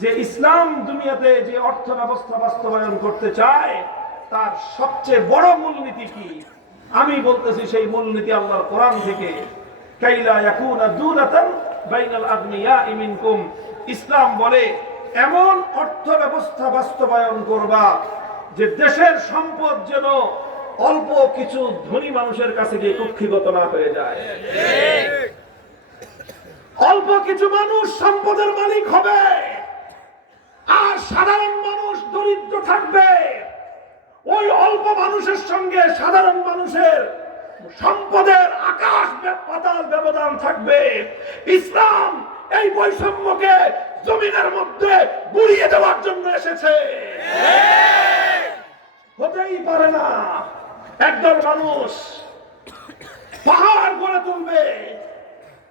যে ইসলাম দুনিয়াতে যে অর্থ ব্যবস্থা বাস্তবায়ন করতে চায় তার সবচেয়ে বড় মূলনীতি কি, আমি বলতেছি সেই মূলনীতি আল্লাহর কোরআন থেকে। কাইলা ইয়াকুনা দুলাতাম বাইনাল আগনিয়াই মিনকুম, ইসলাম বলে এমন অর্থ ব্যবস্থা বাস্তবায়ন করবা যে দেশের সম্পদ যেন অল্প কিছু ধনী মানুষের কাছে গিয়ে কুক্ষিগত না হয়ে যায়। অল্প কিছু মানুষ সম্পদের মালিক হবে আর সাধারণ মানুষ দরিদ্র থাকবে। ওই অল্প মানুষের সঙ্গে সাধারণ মানুষের সম্পদের আকাশ পাতাল ব্যবধান থাকবে। ইসলাম এই বৈষম্যকে জমিনের মধ্যে গুড়িয়ে দেওয়ার জন্য এসেছে। হতেই পারে না একদল মানুষ পাহাড় গড়ে তুলবে,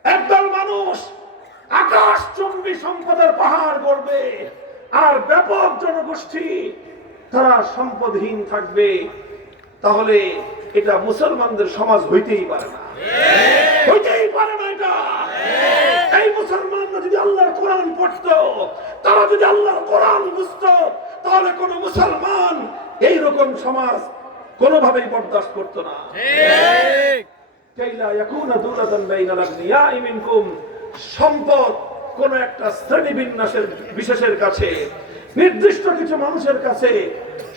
একদল মানুষ আকাশচুম্বী সম্পদের পাহাড় গড়বে, আর ব্যাপক জনগোষ্ঠী তারা সম্পদহীন থাকবে। তাহলে এটা মুসলমানদের সমাজ হইতেই পারে না, হইতেই পারে না এটা। এই মুসলমানরা যদি আল্লাহর কোরআন পড়তো, তারা যদি আল্লাহর কোরআন বুঝতো, তাহলে কোন মুসলমান এই রকম সমাজ কোনোভাবেই বরদাস্ত করতো না। কাইলা ইয়াকুনা দুলাতান বাইনাল আগনিয়াই মিনকুম, সম্পদ কোন একটা শ্রেণী বিন্যাসের বিশেষের কাছে, নির্দিষ্ট কিছু মানুষের কাছে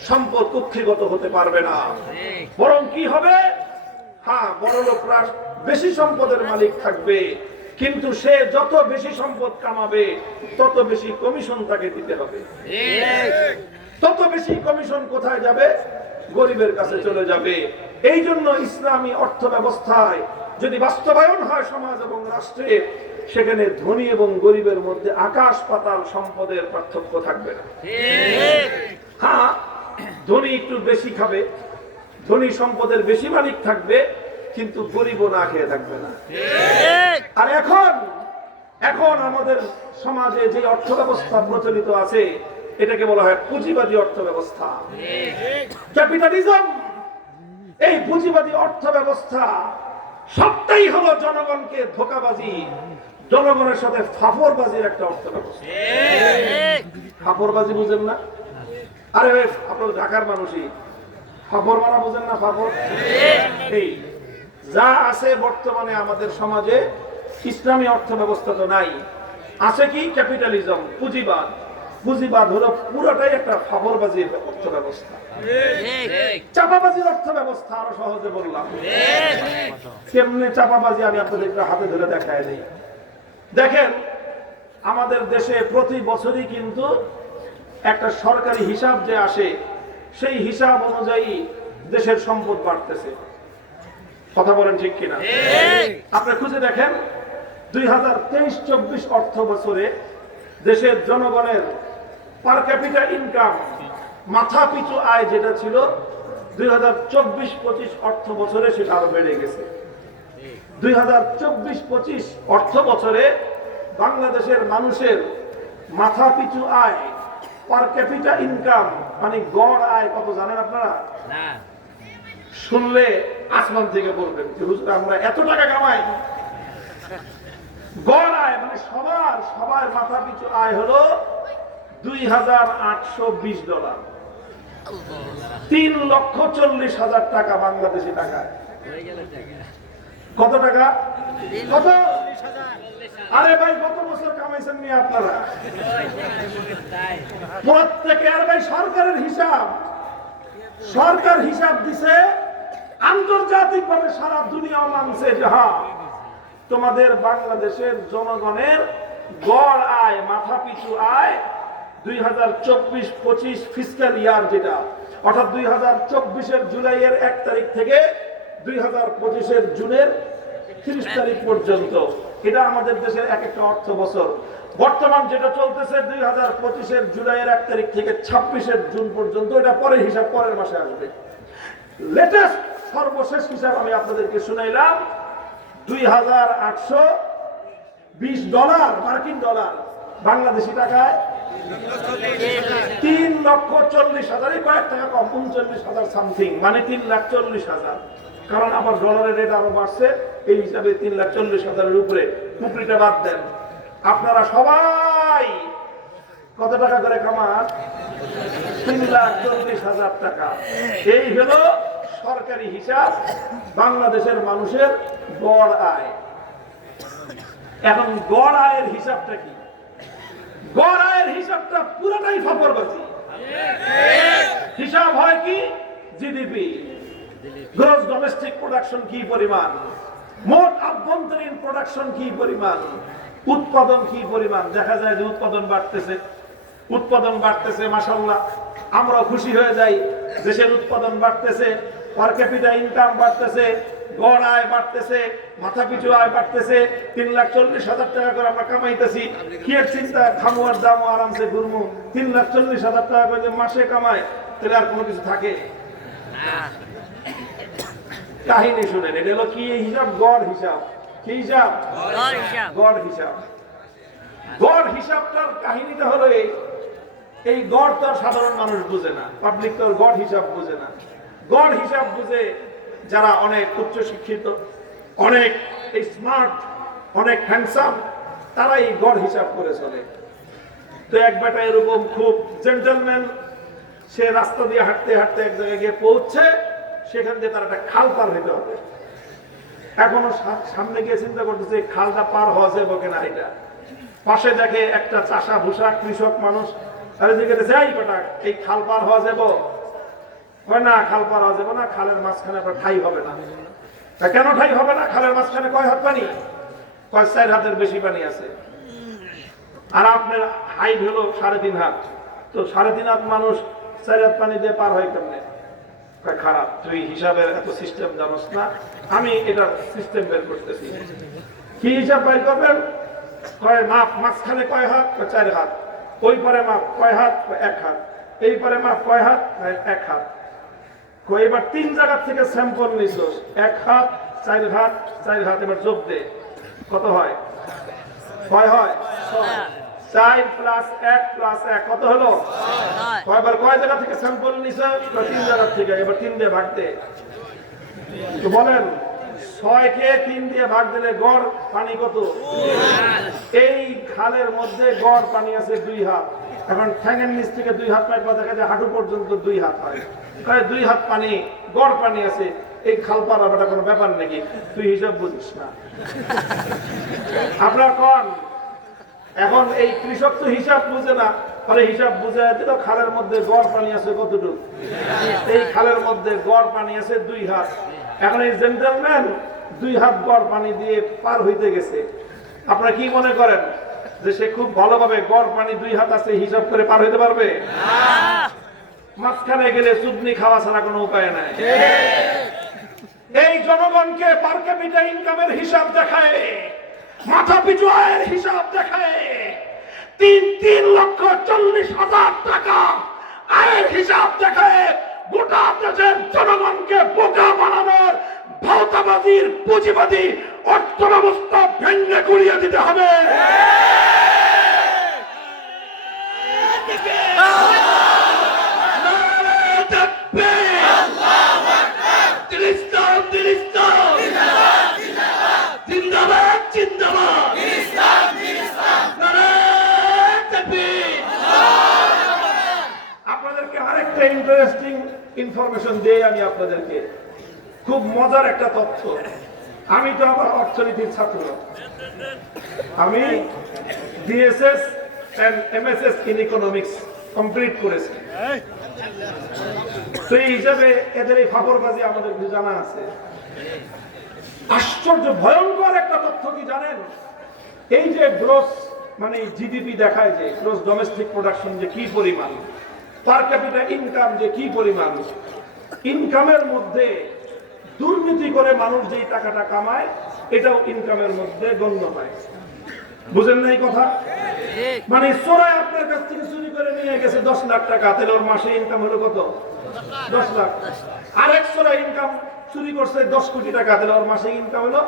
সম্পদ কুক্ষিগত হতে পারবে না। বরং কি হবে? হ্যাঁ, বড় লোকরা বেশি সম্পদের মালিক থাকবে, কিন্তু সে যত বেশি সম্পদ কামাবে তত বেশি কমিশন তাকে দিতে হবে। তত বেশি কমিশন কোথায় যাবে? গরিবের কাছে চলে যাবে। এই জন্য ইসলামী অর্থ ব্যবস্থায় যদি বাস্তবায়ন হয় সমাজ এবং রাষ্ট্রে, সেখানে ধনী এবং গরিবের মধ্যে আকাশ পাতাল সম্পদের পার্থক্য থাকবে না। হ্যাঁ, ধনী একটু বেশি খাবে, ধনী সম্পদের বেশি মালিক থাকবে, কিন্তু গরিবও না খেয়ে থাকবে না। আর এখন আমাদের সমাজে যে অর্থ ব্যবস্থা প্রচলিত আছে এটাকে বলা হয় পুঁজিবাদী অর্থ ব্যবস্থা, ক্যাপিটালিজম। এই পুঁজিবাদী অর্থ ব্যবস্থা সবটাই হলো জনগণকে ধোঁকাবাজি, জনগণের সাথে ফাফরবাজির একটা অর্থ ব্যবস্থা। ফাফরবাজি বুঝেন না? আরে আপনার ঢাকার মানুষই ফাফর মানা বুঝেন না? ফাফর এই যা আছে বর্তমানে আমাদের সমাজে ইসলামী অর্থ ব্যবস্থা তো নাই, আছে কি? ক্যাপিটালিজম, পুঁজিবাদ। পুঁজিবাদ হলো পুরোটাই একটা ফাফরবাজির অর্থ ব্যবস্থা, চাপাবাজির অর্থ ব্যবস্থা। আরো সহজে বললাম কেমনে চাপাবাজি আমি আপনাদের হাতে ধরে দেখায় নেই। দেখেন, আমাদের দেশে প্রতি বছরই কিন্তু একটা সরকারি হিসাব যে আসে, সেই হিসাব অনুযায়ী দেশের সম্পদ বাড়তেছে। কথা বলেন ঠিক কিনা? আপনি খুঁজে দেখেন 2023-24 অর্থ বছরে দেশের জনগণের পার ক্যাপিটা ইনকাম, মাথা পিছু আয় যেটা ছিল 2024-25 অর্থ বছরে সেটা আরো বেড়ে গেছে। 2024-25 অর্থ বছরে বাংলাদেশের মানুষের মাথা পিছু আয় পার ক্যাপিটা ইনকাম মানে গড় আয় কত জানেন আপনারা? শুনলে আসমান থেকে বলবেন যে হুজুর আমরা এত টাকা কামাই। গড় আয় মানে সবার মাথা পিছু আয় হলো $2,820, $3,40,000 টাকা বাংলাদেশি টাকায়। কত টাকা? কত? আরে ভাই কত বছর কামাইছেন নিয়ে আপনারা? প্রত্যেকে। আর ভাই সরকারের হিসাব, সরকার হিসাব দিছে, আন্তর্জাতিক ভাবে সারা দুনিয়া মানছে যে হ্যাঁ তোমাদের বাংলাদেশের জনগণের গড় আয় মাথা পিছু আয় 2024-25 ফিসক্যাল ইয়ার, যেটা অর্থাৎ 2024-এর জুলাইয়ের 1 তারিখ থেকে 2025-এর জুনের 30 তারিখ পর্যন্ত, এটা আমাদের দেশের এক একটা অর্থ বছর। বর্তমান যেটা চলতেছে 2025-এর জুলাইয়ের 1 তারিখ থেকে 26-এর জুন পর্যন্ত, এটা পরের হিসাব পরের মাসে আসবে। লেটেস্ট সর্বশেষ হিসাব আমি আপনাদেরকে শুনাইলাম, $2,820 মার্কিন ডলার, বাংলাদেশি টাকায় 3,40,000, কয়েক টাকা কম, 39,000 সামথিং, মানে 3,40,000। কারণ আবার ডলারের রেট আরো বাড়ছে, এই হিসাবে 3,40,000-এর উপরে। পুকুরিটা বাদ দেন, আপনারা সবাই কত টাকা করে কামান? 3,40,000 টাকা। এই হলো সরকারি হিসাব বাংলাদেশের মানুষের গড় আয়। এখন গড় আয়ের হিসাবটা কি? গড় আয়ের হিসাবটা পুরোটাই ফাপড়বাজি। হিসাব হয় কি? জিডিপি, গ্রস ডোমেস্টিক প্রোডাকশন কি পরিমাণ, মোট আভ্যন্তরীণ প্রোডাকশন কি পরিমাণ, উৎপাদন কি পরিমাণ। দেখা যায় যে উৎপাদন বাড়তেছে, মাশাআল্লাহ, আমরা খুশি হয়ে যাই, দেশের উৎপাদন বাড়তেছে, পার ক্যাপিটা ইনকাম বাড়তেছে, গড় আয় বাড়তেছে, মাথা পিছু আয় বাড়তেছে, 3,40,000 টাকা করে আমরা কামাইতেছি। কি এর চিন্তা, খামুয়ার দাম আরামসে ঘুরমু। 3,40,000 টাকা করে মাসে কামায়, তাহলে আর কোনো কিছু থাকে? কাহিনী শুনেন, এটা হলো কি হিসাব? গড় হিসাব। কি হিসাব? গড় হিসাব। গড় হিসাবটার কাহিনীটা হলো এই গড় তো সাধারণ মানুষ বুঝে না, পাবলিক তো গড় হিসাব বুঝে না। গড় হিসাব বুঝে যারা অনেক উচ্চ শিক্ষিত, অনেক স্মার্ট, অনেক হ্যান্ডসাম, তারা এই গড় হিসাব করে চলে। তো এক বেটা এরকম খুব জেন্টলম্যান, সে রাস্তা দিয়ে হাঁটতে হাঁটতে এক জায়গায় গিয়ে পৌঁছছে, সেখান দিয়ে তার একটা খাল পার হইতে হবে। এখনো সামনে গিয়ে চিন্তা করতেছে খালটা পার হওয়া যাবে কিনা। এটা পাশে দেখে একটা চাষা ভুষা কৃষক মানুষ, তাহলে জিজ্ঞেস যাই বেটা এই খাল পার হওয়া যাবো? না, খাল পার হওয়া যাবে না, খালের মাঝখানে ঠাই হবে না। কেন ঠাই হবে না? খালের মাঝখানে কয় হাত পানি? 4 হাতের বেশি পানি আছে। আর আপনার হাইট হলো 3.5 হাত, তো 3.5 হাত মানুষ 4 হাত পানি দিয়ে পার হয় কেমনে? খারাপ, তুই হিসাবের এত সিস্টেম জানোস না, আমি এটা সিস্টেম বের করতেছি। কি হিসাব বের করবেন? কয় মাপ, মাঝখানে কয় হাত? 4 হাত। ওই পরে মাপ কয় হাত? 1 হাত। এই পরে মাপ কয় হাত? 1 হাত। এবার 3 জায়গা থেকে স্যাম্পল নিছস, 1 হাত, 4 হাত, 4 হাত। এবার যোগ দে, কত হয়? কয় হয়? 4 + 1 + 1 কত হলো? কয়বার কয় জায়গা থেকে স্যাম্পল নিছস? 3 জায়গা থেকে। এবার 3 দিয়ে ভাগ দে। তো বলেন 6 কে 3 দিয়ে ভাগ দিলে গড় পানি কত? এই খালের মধ্যে গড় পানি আছে 2 হাত। এখন ঠ্যাঙের নিচ থেকে 2 হাত পাইবা, দেখা যায় হাঁটু পর্যন্ত 2 হাত হয়। 2 হাত পানি, গড় পানি আছে। এই খাল পার হওয়াটা কোনো ব্যাপার নাকি? তুই হিসাব বুঝিস না। আপনার কন এখন এই কৃষক তো হিসাব বুঝে না, পরে হিসাব বুঝে দিল খালের মধ্যে গড় পানি আছে কতটুকু? এই খালের মধ্যে গড় পানি আছে 2 হাত। এখন এই জেন্টলম্যান 2 হাত গড় পানি দিয়ে পার হইতে গেছে। আপনারা কি মনে করেন যে সে খুব ভালোভাবে গড় পানি 2 হাত আছে হিসাব করে পার হইতে পারবে? মাঝখানে গেলে চুদনি খাওয়া ছাড়া কোনো উপায় নাই। এই জনগণকে পার ক্যাপিটা ইনকামের হিসাব দেখায়, মাথা পিছু আয়ের হিসাব দেখায়, 3,40,000 টাকা আয়ের হিসাব দেখায় গোটা দেশের জনগণকে বোকা বানানোর ভাওতাবাদীর পুঁজিবাদী অর্থ ব্যবস্থা ভেঙে গুড়িয়ে দিতে হবে। আপনাদেরকে আরেকটা ইন্টারেস্টিং ইনফরমেশন দিয়ে আমি আপনাদেরকে, খুব মজার একটা তথ্য। আমি তো আবার অর্থনীতির ছাত্র, আমি BSS and MSS in economics complete করেছি। তো এই হিসাবে এদের এই ফাপড়বাজি আমাদের জানা আছে। আশ্চর্য ভয়ঙ্কর একটা তথ্য কি জানেন? এই যে গ্রোস মানে জিডিপি দেখায়, যে গ্রোস ডোমেস্টিক প্রোডাকশন যে কি পরিমাণ, পার ক্যাপিটা ইনকাম যে কি পরিমাণ, ইনকামের মধ্যে দুর্নীতি করে মানুষ যেই টাকাটা কামায় এটাও ইনকামের মধ্যে গণ্য হয়। বুঝেন না এই কথা? মানে চোরাই আপনার কাছ থেকে চুরি করে নিয়ে গেছে 10 লাখ টাকা, তাহলে ওর মাসে ইনকাম হলো কত? 10 লাখ। আরেক চোরাই ইনকাম চুরি করছে 10 কোটি টাকা, তাহলে ওর মাসে ইনকাম হলো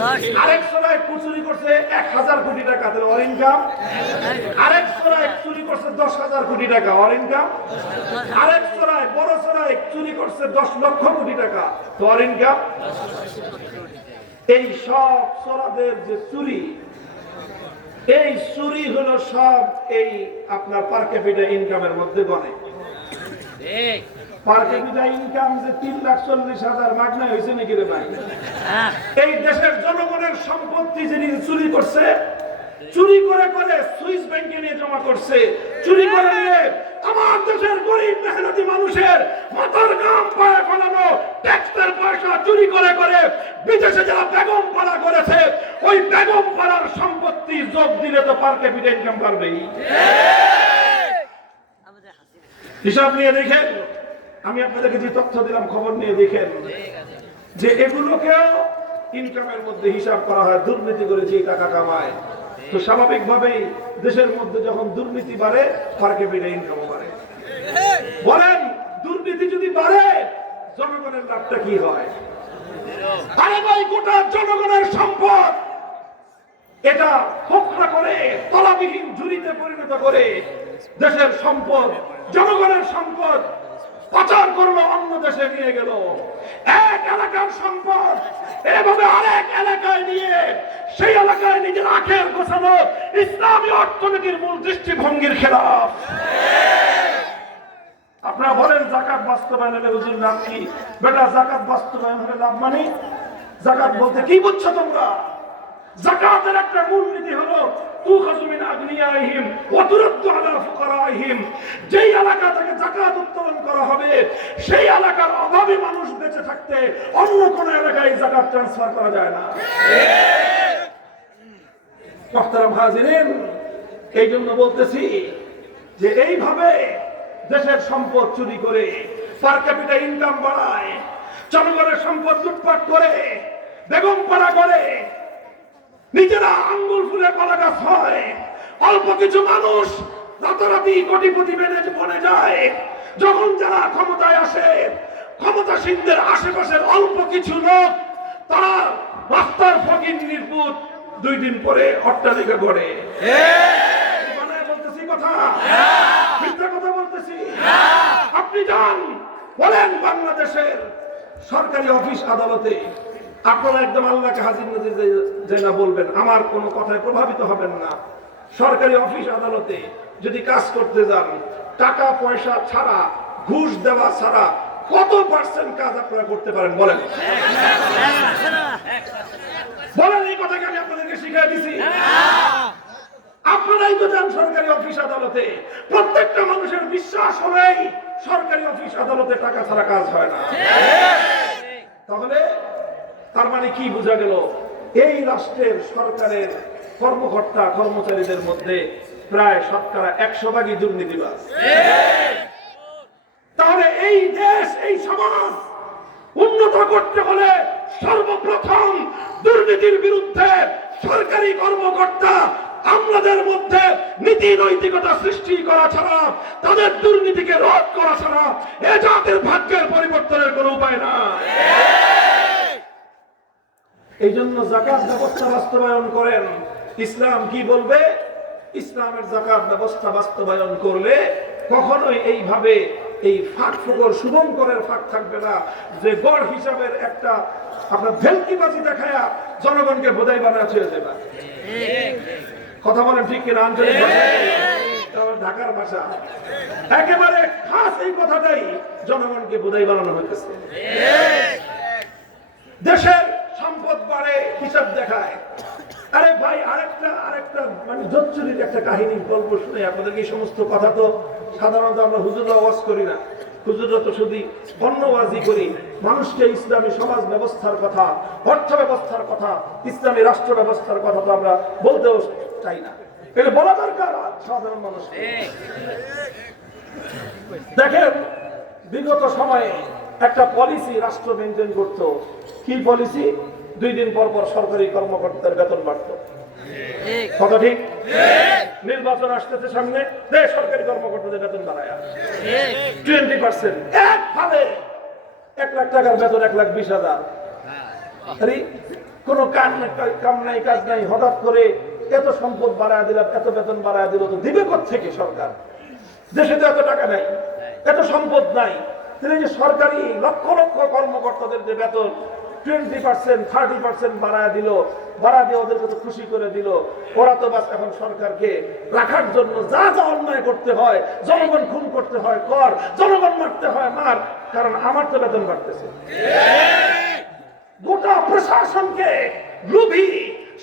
10। আরেক চোরাই চুরি করছে 1000 কোটি টাকা, তাহলে ওর ইনকাম। আরেক চোরাই চুরি করছে 10,000 কোটি টাকা, ওর ইনকাম। আরেক চোরাই বড় চোরাই চুরি করছে 10 লক্ষ কোটি টাকা, তো ওর ইনকাম। এই সব চোরাদের যে চুরি, এই চুরি হলো সব এই আপনার পার ক্যাপিটা ইনকামের মধ্যে গণে। পার ক্যাপিটা ইনকাম যে 3,40,000 মাগনা হয়েছে নাকি রে ভাই? এই দেশের জনগণের সম্পত্তি যিনি চুরি করছে, চুরি করে করে সুইস ব্যাংকে নিয়ে জমা করছে, চুরি করে নিয়ে আমার দেশের গরিব মেহনতি মানুষের মাথার ঘাম পায়ে ফেলানো ট্যাক্সের পয়সা চুরি করে করে বিদেশে যারা বেগম পাড়া করেছে, ওই বেগম পাড়ার সম্পত্তি যোগ দিলে তো পার ক্যাপিটা ইনকাম বাড়বেই। হিসাব নিয়ে দেখেন, আমি আপনাদেরকে যে তথ্য দিলাম খবর নিয়ে দেখেন যে এগুলোকেও ইনকামের মধ্যে হিসাব করা হয়। দুর্নীতি করে যে টাকা কামায়, তো স্বাভাবিকভাবেই দেশের মধ্যে যখন দুর্নীতি বাড়ে পার ক্যাপিটা ইনকামও বাড়ে। বলেন দুর্নীতি যদি বাড়ে জনগণের লাভটা কি হয়? আরে ভাই, গোটা জনগণের সম্পদ এটা ফোকরা করে তলাবিহীন ঝুড়িতে পরিণত করে দেশের সম্পদ, জনগণের সম্পদ পাচার করলো, অন্য দেশে নিয়ে গেল। এক এলাকার সম্পদ এভাবে আরেক এলাকায় নিয়ে সেই এলাকায় নিজের আখের গোছানো ইসলামী অর্থনীতির মূল দৃষ্টিভঙ্গির খেলাফ। আপনারা বলেন জাকাত বাস্তবায়ন হলে হুজুর লাভ কি? বেটা, জাকাত বাস্তবায়ন হলে লাভ মানে? জাকাত বলতে কি বুঝছো তোমরা? জাকাতের একটা মূলনীতি হলো তুখাযু মিন আগনিয়াইহিম ওয়া তুরাদ্দু আলা ফুকারাইহিম। যেই এলাকা থেকে যাকাত উত্তোলন করা হবে সেই এলাকার অভাবী মানুষ বেঁচে থাকতে অন্য কোন এলাকায় যাকাত ট্রান্সফার করা যায় না। মুহতারাম হাজিরিন, এই জন্য বলতেছি যে এইভাবে দেশের সম্পদ চুরি করে পার ক্যাপিটা ইনকাম বাড়ায়, জনগণের সম্পদ লুটপাট করে, বেগম পাড়া করে, নিজেরা আঙ্গুল ফুলে কলা গাছ হয়, অল্প কিছু মানুষ রাতারাতি কোটিপতি বনে যায়। যখন যারা ক্ষমতায় আসে, ক্ষমতাসীনদের আশেপাশের অল্প কিছু লোক তারা রাস্তার ফকির নির্বুত 2 দিন পরে অট্টালিকা গড়ে। বলতেছি কথা, মিথ্যা কথা বলতেছি? আপনি যান বলেন বাংলাদেশের সরকারি অফিস আদালতে, আপনারা একদম আল্লাহকে হাজির নাজির না বলবেন, আমার কোনো কথায় প্রভাবিত হবেন না। সরকারি অফিস আদালতে যদি কাজ করতে যান, টাকা পয়সা ছাড়া, ঘুষ দেওয়া ছাড়া কত পার্সেন্ট কাজ আপনারা করতে পারেন বলেন? বলেন, এই কথাকে আমি আপনাদেরকে শিখিয়ে দিছি। আপনারাই তো যান সরকারি অফিস আদালতে, প্রত্যেকটা মানুষের বিশ্বাস হলেই সরকারি অফিস আদালতে টাকা ছাড়া কাজ হয় না। তাহলে তার মানে কি বোঝা গেল? এই রাষ্ট্রের সরকারের কর্মকর্তা কর্মচারীদের মধ্যে প্রায় শতকরা 100% দুর্নীতিবাজ। তাহলে এই দেশ, এই সমাজ উন্নত করতে হলে সর্বপ্রথম দুর্নীতির বিরুদ্ধে সরকারি কর্মকর্তা আমাদের মধ্যে নীতি নৈতিকতা সৃষ্টি করা ছাড়া, তাদের দুর্নীতিকে রোধ করা ছাড়া এ জাতির ভাগ্যের পরিবর্তনের কোনো উপায় নাই। এই জন্য যাকাত ব্যবস্থা বাস্তবায়ন করেন। ইসলাম কি বলবে? ইসলামের যাকাত ব্যবস্থা বাস্তবায়ন করলে কখনোই এইভাবে এই ফাঁক ফোকর শুভঙ্করের ফাঁক থাকবে না, যে গড় হিসাবের একটা আপনার ভেলকিবাজি দেখায়া জনগণকে বোধাই বানা ছেড়ে দেবা। কথা বলেন ঠিক কিনা? আঞ্চলিক ভাষা, ঢাকার ভাষা একেবারে খাস এই কথাটাই জনগণকে বোধাই বানানো হইতেছে। দেশের সম্পদ বাড়ে, হিসাব দেখায়। আরে ভাই, আরেকটা মানে জচ্চুরির একটা কাহিনীর গল্প শুনে আপনাদেরকে। এই সমস্ত কথা তো সাধারণত আমরা হুজুররা ওয়াজ করি না, হুজুররা তো শুধু অন্য ওয়াজই করি। মানুষকে ইসলামী সমাজ ব্যবস্থার কথা, অর্থ ব্যবস্থার কথা, ইসলামী রাষ্ট্র ব্যবস্থার কথা তো আমরা বলতেও চাই না, এটা বলা দরকার সাধারণ মানুষ। দেখেন, বিগত সময়ে একটা পলিসি রাষ্ট্র মেনটেন করতো। কি পলিসি? 2 দিন পর পর সরকারি কর্মকর্তার বেতন বাড়তো। কথা ঠিক? নির্বাচন আসতেছে সামনে, সরকারি কর্মকর্তাদের বেতন বাড়ায় 20%। এক ফালে 1 লাখ টাকার বেতন 1,20,000। আরে কোনো কাম নাই, কাজ নাই, হঠাৎ করে এত সম্পদ বাড়ায় দিলাম, এত বেতন বাড়ায় দিল, তো দিবে কোত্থেকে সরকার? দেশে তো এত টাকা নাই, এত সম্পদ নাই। তিনি যে সরকারি লক্ষ লক্ষ কর্মকর্তাদের যে বেতন 20%, 30% বাড়ায় দিল, বাড়া দিয়ে ওদেরকে তো খুশি করে দিল। ওরা তো বাস এখন সরকারকে রাখার জন্য যা যা অন্যায় করতে হয়, জনগণ খুন করতে হয় কর, জনগণ মারতে হয় মার, কারণ আমার তো বেতন বাড়তেছে। গোটা প্রশাসনকে লোভী,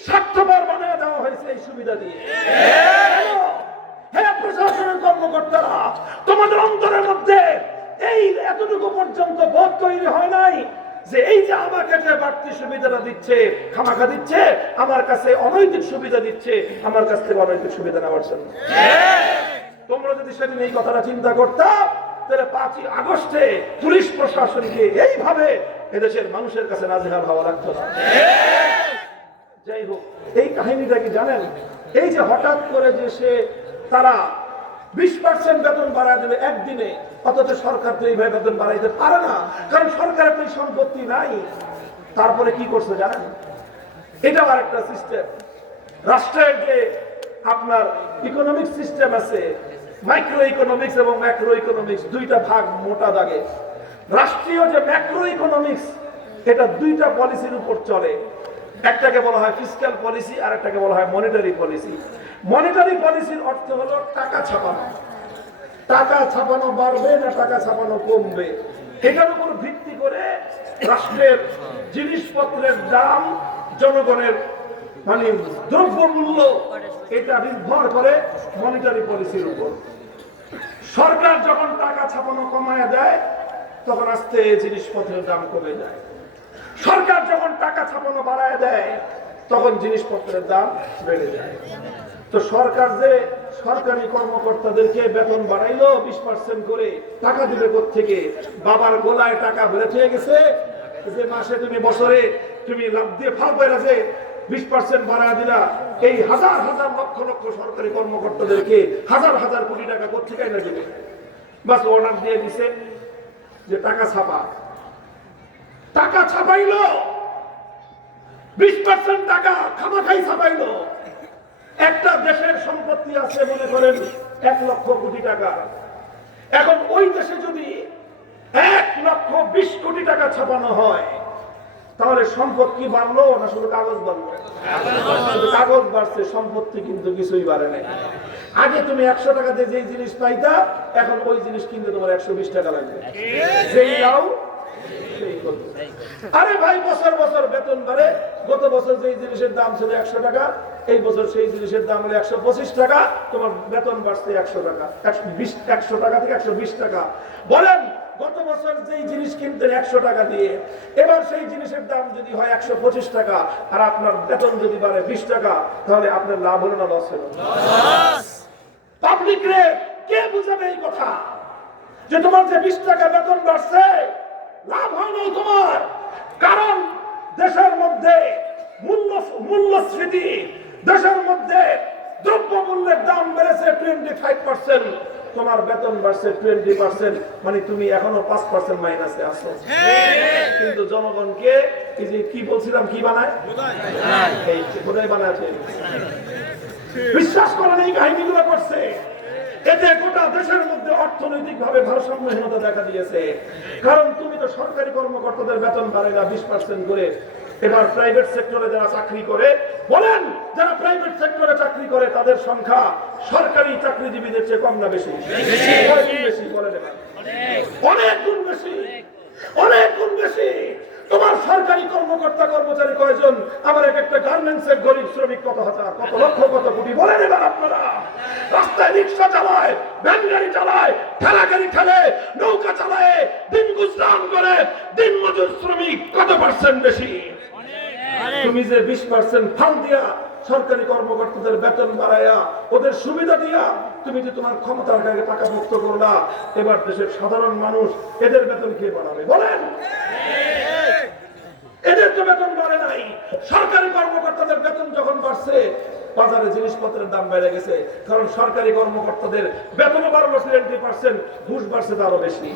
স্বার্থপর বানিয়ে দেওয়া হয়েছে এই সুবিধা দিয়ে। হ্যাঁ, প্রশাসনের কর্মকর্তারা, তোমাদের অন্তরের মধ্যে এই এতটুকু পর্যন্ত বোধ তৈরি হয় নাই যে এই যে আমাকে যে বাড়তি সুবিধাটা দিচ্ছে, খামাখা দিচ্ছে, আমার কাছে অনৈতিক সুবিধা দিচ্ছে, আমার কাছ থেকে অনৈতিক সুবিধা নেওয়ার জন্য। তোমরা যদি সেদিন এই কথাটা চিন্তা করতা, তাহলে 5ই আগস্টে পুলিশ প্রশাসনকে এইভাবে এদেশের মানুষের কাছে নাজেহাল হওয়া লাগতো না। যাই হোক, এই কাহিনীটা কি জানেন? এই যে হঠাৎ করে যে তারা 20% বেতন বাড়ায় দেবে একদিনে, অথচ সরকার তো এইভাবে বেতন বাড়াইতে পারে না, কারণ সরকারের তো সম্পত্তি নাই। তারপরে কি করছে জানেন? এটাও আরেকটা সিস্টেম। রাষ্ট্রের যে আপনার ইকোনমিক সিস্টেম আছে, মাইক্রো ইকোনমিক্স এবং ম্যাক্রো ইকোনমিক্স, 2টা ভাগ মোটা দাগে। রাষ্ট্রীয় যে ম্যাক্রো ইকোনমিক্স, এটা 2টা পলিসির উপর চলে। একটাকে বলা হয় ফিসক্যাল পলিসি, আর একটাকে বলা হয় মনিটারি পলিসি। মনিটারি পলিসির অর্থ হলো টাকা ছাপানো। টাকা ছাপানো বাড়বে না টাকা ছাপানো কমবে, এটার উপর ভিত্তি করে রাষ্ট্রের জিনিসপত্রের দাম, জনগণের মানে দ্রব্যমূল্য, এটা নির্ভর করে মনিটারি পলিসির উপর। সরকার যখন টাকা ছাপানো কমায় দেয়, তখন আস্তে জিনিসপত্রের দাম কমে যায়। সরকার যখন টাকা ছাপানো বাড়ায় দেয়, তখন জিনিসপত্রের দাম বেড়ে যায়। তো সরকার যে সরকারি কর্মকর্তাদেরকে বেতন বাড়াইলো 20% করে, টাকা দিবে কোত্থেকে? বাবার গোলায় টাকা ভরে থেকে গেছে যে মাসে তুমি, বছরে তুমি লাভ দিয়ে ফাল পাইলা যে 20% বাড়া দিলা। এই হাজার হাজার লক্ষ লক্ষ সরকারি কর্মকর্তাদেরকে হাজার হাজার কোটি টাকা কোত্থেকে এনে দিবে? বাস অর্ডার দিয়ে দিছে যে টাকা ছাপা। টাকা ছাপাইলো 20% টাকা খামাখাই ছাপাইলো। একটা দেশের সম্পত্তি আছে মনে করেন 1 লক্ষ কোটি টাকা। এখন ওই দেশে যদি 1,20,00,000 কোটি টাকা ছাপানো হয়, তাহলে সম্পত্তি বাড়লো না শুধু কাগজ বাড়লো? শুধু কাগজ বাড়ছে, সম্পত্তি কিন্তু কিছুই বাড়ে নাই। আগে তুমি 100 টাকা দিয়ে যেই জিনিস পাইতা, এখন ওই জিনিস কিনতে তোমার 120 টাকা লাগবে। যেই দাও সেই করবে। আরে ভাই, বছর বছর বেতন বাড়ে। গত বছর যেই জিনিসের দাম ছিল 100 টাকা, এই বছর সেই জিনিসের দাম হলো 125 টাকা, তোমার বেতন বাড়ছে 100 টাকা, 100 টাকা থেকে 120 টাকা। বলেন, গত বছর যেই জিনিস কিনতেন 100 টাকা দিয়ে, এবার সেই জিনিসের দাম যদি হয় 125 টাকা, আর আপনার বেতন যদি বাড়ে 20 টাকা, তাহলে আপনার লাভ হলো না লস হলো? পাবলিক রে কে বুঝাবে এই কথা যে তোমার যে 20 টাকা বেতন বাড়ছে, লাভ হয় নাই তোমার? কারণ দেশের মধ্যে মূল্যস্ফীতি, দেশের মধ্যে দ্রব্যমূল্যের দাম বেড়েছে 25%, তোমার বেতন বাড়ছে 20%, মানে তুমি এখনো 5% মাইনাসে আছো। কিন্তু জনগণকে এই যে কি বলছিলাম, কি বানায়? এই খোদাই বানাচ্ছে। বিশ্বাস করেন, এই কাহিনীগুলো করছে। এতে গোটা দেশের মধ্যে অর্থনৈতিক ভাবে ভারসাম্যহীনতা দেখা দিয়েছে। কারণ তুমি তো সরকারি কর্মকর্তাদের বেতন বাড়াইলা 20% করে। এবার প্রাইভেট সেক্টরে যারা চাকরি করে, বলেন, যারা প্রাইভেট সেক্টরে চাকরি করে তাদের সংখ্যা সরকারি চাকরিজীবীদের চেয়ে কম না বেশি? বেশি। বলেন এবার। কর্মচারী কয়জন, আমার এক একটা গার্মেন্টসের গরিব শ্রমিক কত হাজার, কত লক্ষ, কত কোটি বলেন এবার আপনারা। রাস্তায় রিক্সা চালায়, ভ্যান গাড়ি চালায়, ঠেলা গাড়ি ঠেলে, নৌকা চালায়, দিন গুজরান করে দিন মজুর শ্রমিক কত পার্সেন্ট বেশি? তুমি যে 20% ফান্ড দিয়া সরকারি কর্মকর্তাদের বেতন বাড়াইয়া ওদের সুবিধা দিয়া তুমি যে তোমার ক্ষমতার গায়ে টাকা মুক্ত করলা, এবার দেশের সাধারণ মানুষ এদের বেতন কে বাড়াবে বলেন? এদের তো বেতন বাড়ে নাই। সরকারি কর্মকর্তাদের বেতন যখন বাড়ছে, বাজারে জিনিসপত্রের দাম বেড়ে গেছে, কারণ সরকারি কর্মকর্তাদের বেতনও বাড়লো 20%, ঘুষ বাড়ছে তারও বেশি।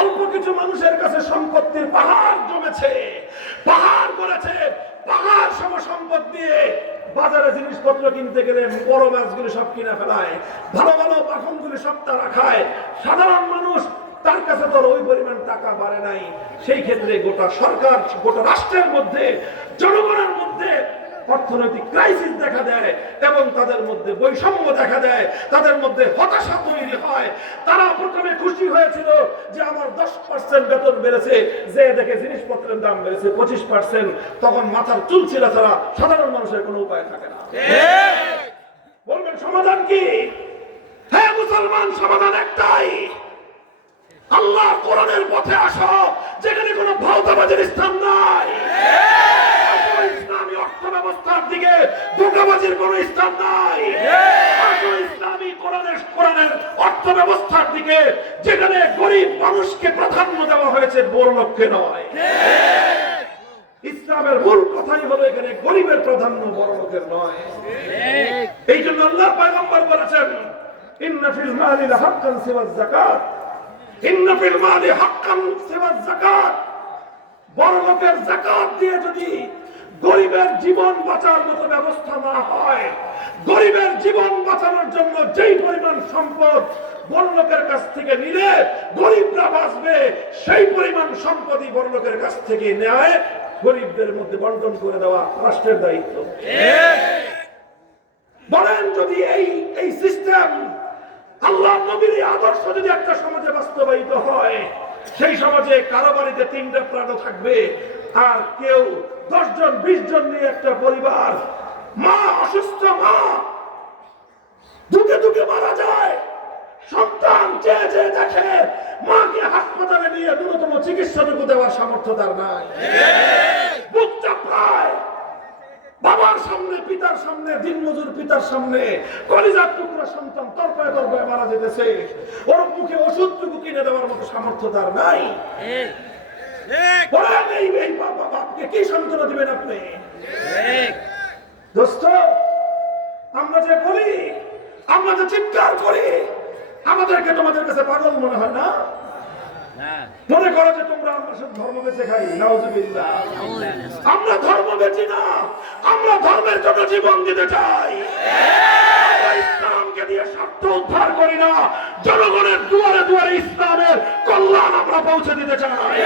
অল্প কিছু মানুষের কাছে সম্পত্তির পাহাড় জমেছে, পাহাড় করেছে, পাহাড় সম সম্পদ দিয়ে বাজারে জিনিসপত্র কিনতে গেলে বড় মাছগুলি সব কিনে ফেলায়, ভালো ভালো পাখনগুলি সব তারা খায়। সাধারণ মানুষ তার কাছে তো ওই পরিমাণ টাকা বাড়ে নাই। সেই ক্ষেত্রে গোটা সরকার, গোটা রাষ্ট্রের মধ্যে, জনগণের মধ্যে অর্থনৈতিক ক্রাইসিস দেখা দেয় এবং তাদের মধ্যে বৈষম্য দেখা দেয়, তাদের মধ্যে হতাশা তৈরি হয়। তারা প্রথমে খুশি হয়েছিল যে আমার 10% বেতন বেড়েছে, যে দেখে জিনিসপত্রের দাম বেড়েছে 25%, তখন মাথার চুল ছিল ছাড়া সাধারণ মানুষের কোনো উপায় থাকে না। বলবেন সমাধান কি? হ্যাঁ মুসলমান, সমাধান একটাই, আল্লাহ কোরআনের পথে আসো, যেখানে কোনো ভাওতাবাজির স্থান নাই। ইসলামী অর্থ ব্যবস্থার দিকে ধোঁকাবাজির কোনো স্থান নাই। ইসলামী কোরআনের অর্থ ব্যবস্থার দিকে, যেখানে গরিব মানুষকে প্রাধান্য দেওয়া হয়েছে, বড় লোককে নয়। ইসলামের মূল কথাই হলো এখানে গরিবের প্রাধান্য, বড় লোকের নয়। এই জন্য আল্লাহ পয়গম্বর বলেছেন, ইন্না ফিল মালি লাহাক্কান সিওয়াজ যাকাত, ইন্না ফিল মালি হাক্কান সিওয়াজ যাকাত। বড় লোকের যাকাত দিয়ে যদি গরিবের জীবন বাঁচার মতো ব্যবস্থা না হয়, গরিবের জীবন বাঁচানোর জন্য যেই পরিমাণ সম্পদ বড় লোকের কাছ থেকে নিলে গরিবরা বাঁচবে, সেই পরিমাণ সম্পদই বড় লোকের কাছ থেকে নেয় গরিবদের মধ্যে বন্টন করে দেওয়া রাষ্ট্রের দায়িত্ব। বলেন, যদি এই সিস্টেম, আল্লাহ নবীর আদর্শ যদি একটা সমাজে বাস্তবায়িত হয়, সেই সমাজে কারো বাড়িতে 3টা প্রাণ থাকবে, আর কেউ 10 জন 20 জন নিয়ে একটা পরিবার, মা অসুস্থ, মা দুকে দুকে মারা যায়, সন্তান চেয়ে চেয়ে দেখে, মাকে হাসপাতালে নিয়ে ন্যূনতম চিকিৎসাটুকু দেওয়ার সামর্থ্য তার নাই। বুক চাপড়ায় বাবার সামনে, পিতার সামনে, দিনমজুর পিতার সামনে কলিজার টুকরা সন্তান তরপায় তরপায় মারা যেতেছে, ওর মুখে ওষুধটুকু কিনে দেওয়ার মতো সামর্থ্য তার নাই। এই বাপকে কি সান্ত্বনা দিবেন আপনি? দোস্ত, আমরা যে বলি, আমরা যে চিৎকার করি, আমাদেরকে তোমাদের কাছে পাগল মনে হয় না? মনে করো যে তোমরা আমরা সব ধর্ম বেঁচে খাই। নাউজুবিল্লাহ। আমরা ধর্ম বেঁচি না, আমরা ধর্মের জন্য জীবন দিতে চাই। ইসলামকে দিয়ে স্বার্থ উদ্ধার করি না, জনগণের দুয়ারে দুয়ারে ইসলামের কল্যাণ আমরা পৌঁছে দিতে চাই।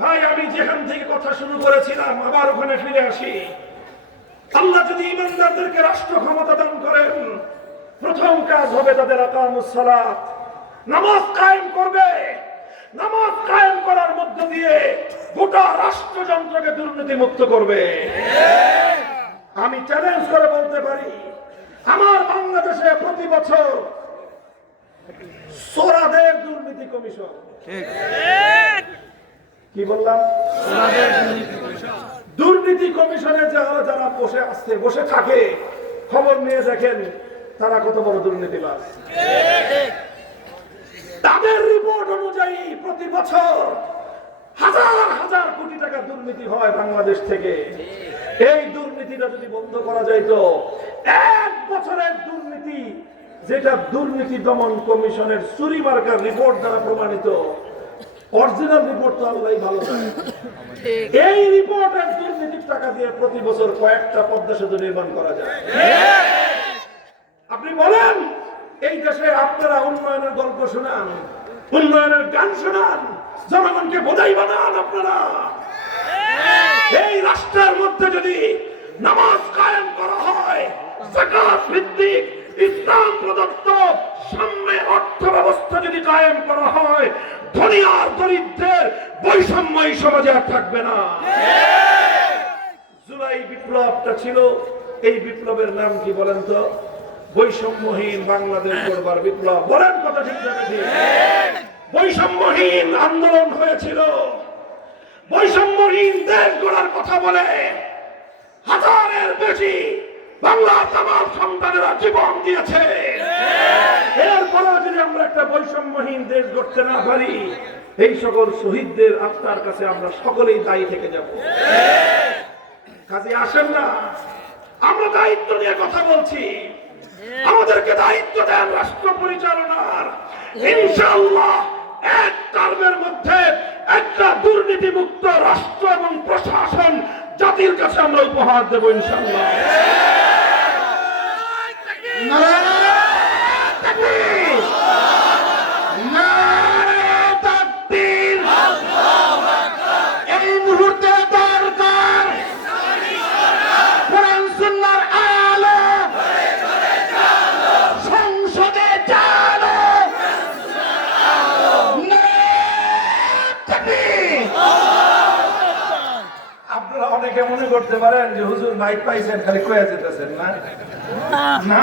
ভাই, আমি যেখান থেকে কথা শুরু করেছিলাম আবার ওখানে ফিরে আসি। আল্লাহ যদি ইমানদারদেরকে রাষ্ট্র ক্ষমতা দান করেন, প্রথম কাজ হবে তাদের আকামুস সালাত, নামাজ কায়েম করবে। নামাজ কায়েম করার মধ্য দিয়ে গোটা রাষ্ট্রযন্ত্রকে দুর্নীতি মুক্ত করবে। আমি চ্যালেঞ্জ করে বলতে পারি, আমার বাংলাদেশে প্রতি বছর সোরাদের দুর্নীতি কমিশন, কি বললাম, দুর্নীতি কমিশনে যারা বসে থাকে, খবর নিয়ে দেখেন তারা কত বড় দুর্নীতিবাজ। তাদের রিপোর্ট অনুযায়ী প্রতি বছর হাজার হাজার কোটি টাকা দুর্নীতি হয় বাংলাদেশ থেকে। এই দুর্নীতিটা যদি বন্ধ করা যাইত, 1 বছরের দুর্নীতি, যেটা দুর্নীতি দমন কমিশনের চুরি মার্কার রিপোর্ট দ্বারা প্রমাণিত, অরিজিনাল রিপোর্ট তো আল্লাহই ভালো জানে। এই রিপোর্টের দুর্নীতির টাকা দিয়ে প্রতি বছর কয়েকটা পদ্মা সেতু নির্মাণ করা যায়। আপনি বলেন, এই দেশে আপনারা উন্নয়নের গল্প শোনান, উন্নয়নের গান শোনান, জনগণকে বোঝাই বানান আপনারা। এই রাষ্ট্রের মধ্যে যদি নামাজ কায়েম করা হয়, যাকাত ভিত্তিক ইসলাম প্রদত্ত সাম্য অর্থ ব্যবস্থা যদি কায়েম করা হয়, ধনী আর দরিদ্রের বৈষম্য এই সমাজে আর থাকবে না। জুলাই বিপ্লবটা ছিল, এই বিপ্লবের নাম কি বলেন তো? বৈষম্যহীন বাংলাদেশ গড়বার বিপ্লব। বলেন কথা ঠিক না ঠিক? বৈষম্যহীন আন্দোলন হয়েছিল, বৈষম্যহীন দেশ গড়ার কথা বলে হাজারের বেশি বাংলার তামাম সন্তানেরা জীবন দিয়েছে। এরপরেও যদি আমরা একটা বৈষম্যহীন দেশ গড়তে না পারি, এই সকল শহীদদের আত্মার কাছে আমরা সকলেই দায়ী থেকে যাব। কাজে আসেন না, আমরা দায়িত্ব নিয়ে কথা বলছি, আমাদেরকে দায়িত্ব দেন রাষ্ট্র পরিচালনার। ইনশাআল্লাহ এক টার্মের মধ্যে একটা দুর্নীতিমুক্ত রাষ্ট্র এবং প্রশাসন জাতির কাছে আমরা উপহার দেব ইনশাআল্লাহ। এই মুহূর্তে দরকার কোরআন সুন্নাহর আলো, সংসদে চালো। আপনারা অনেকে মনে করতে পারেন যে হুজুর মাইক পাইছেন খালি কয়ে যেতেছেন, না না,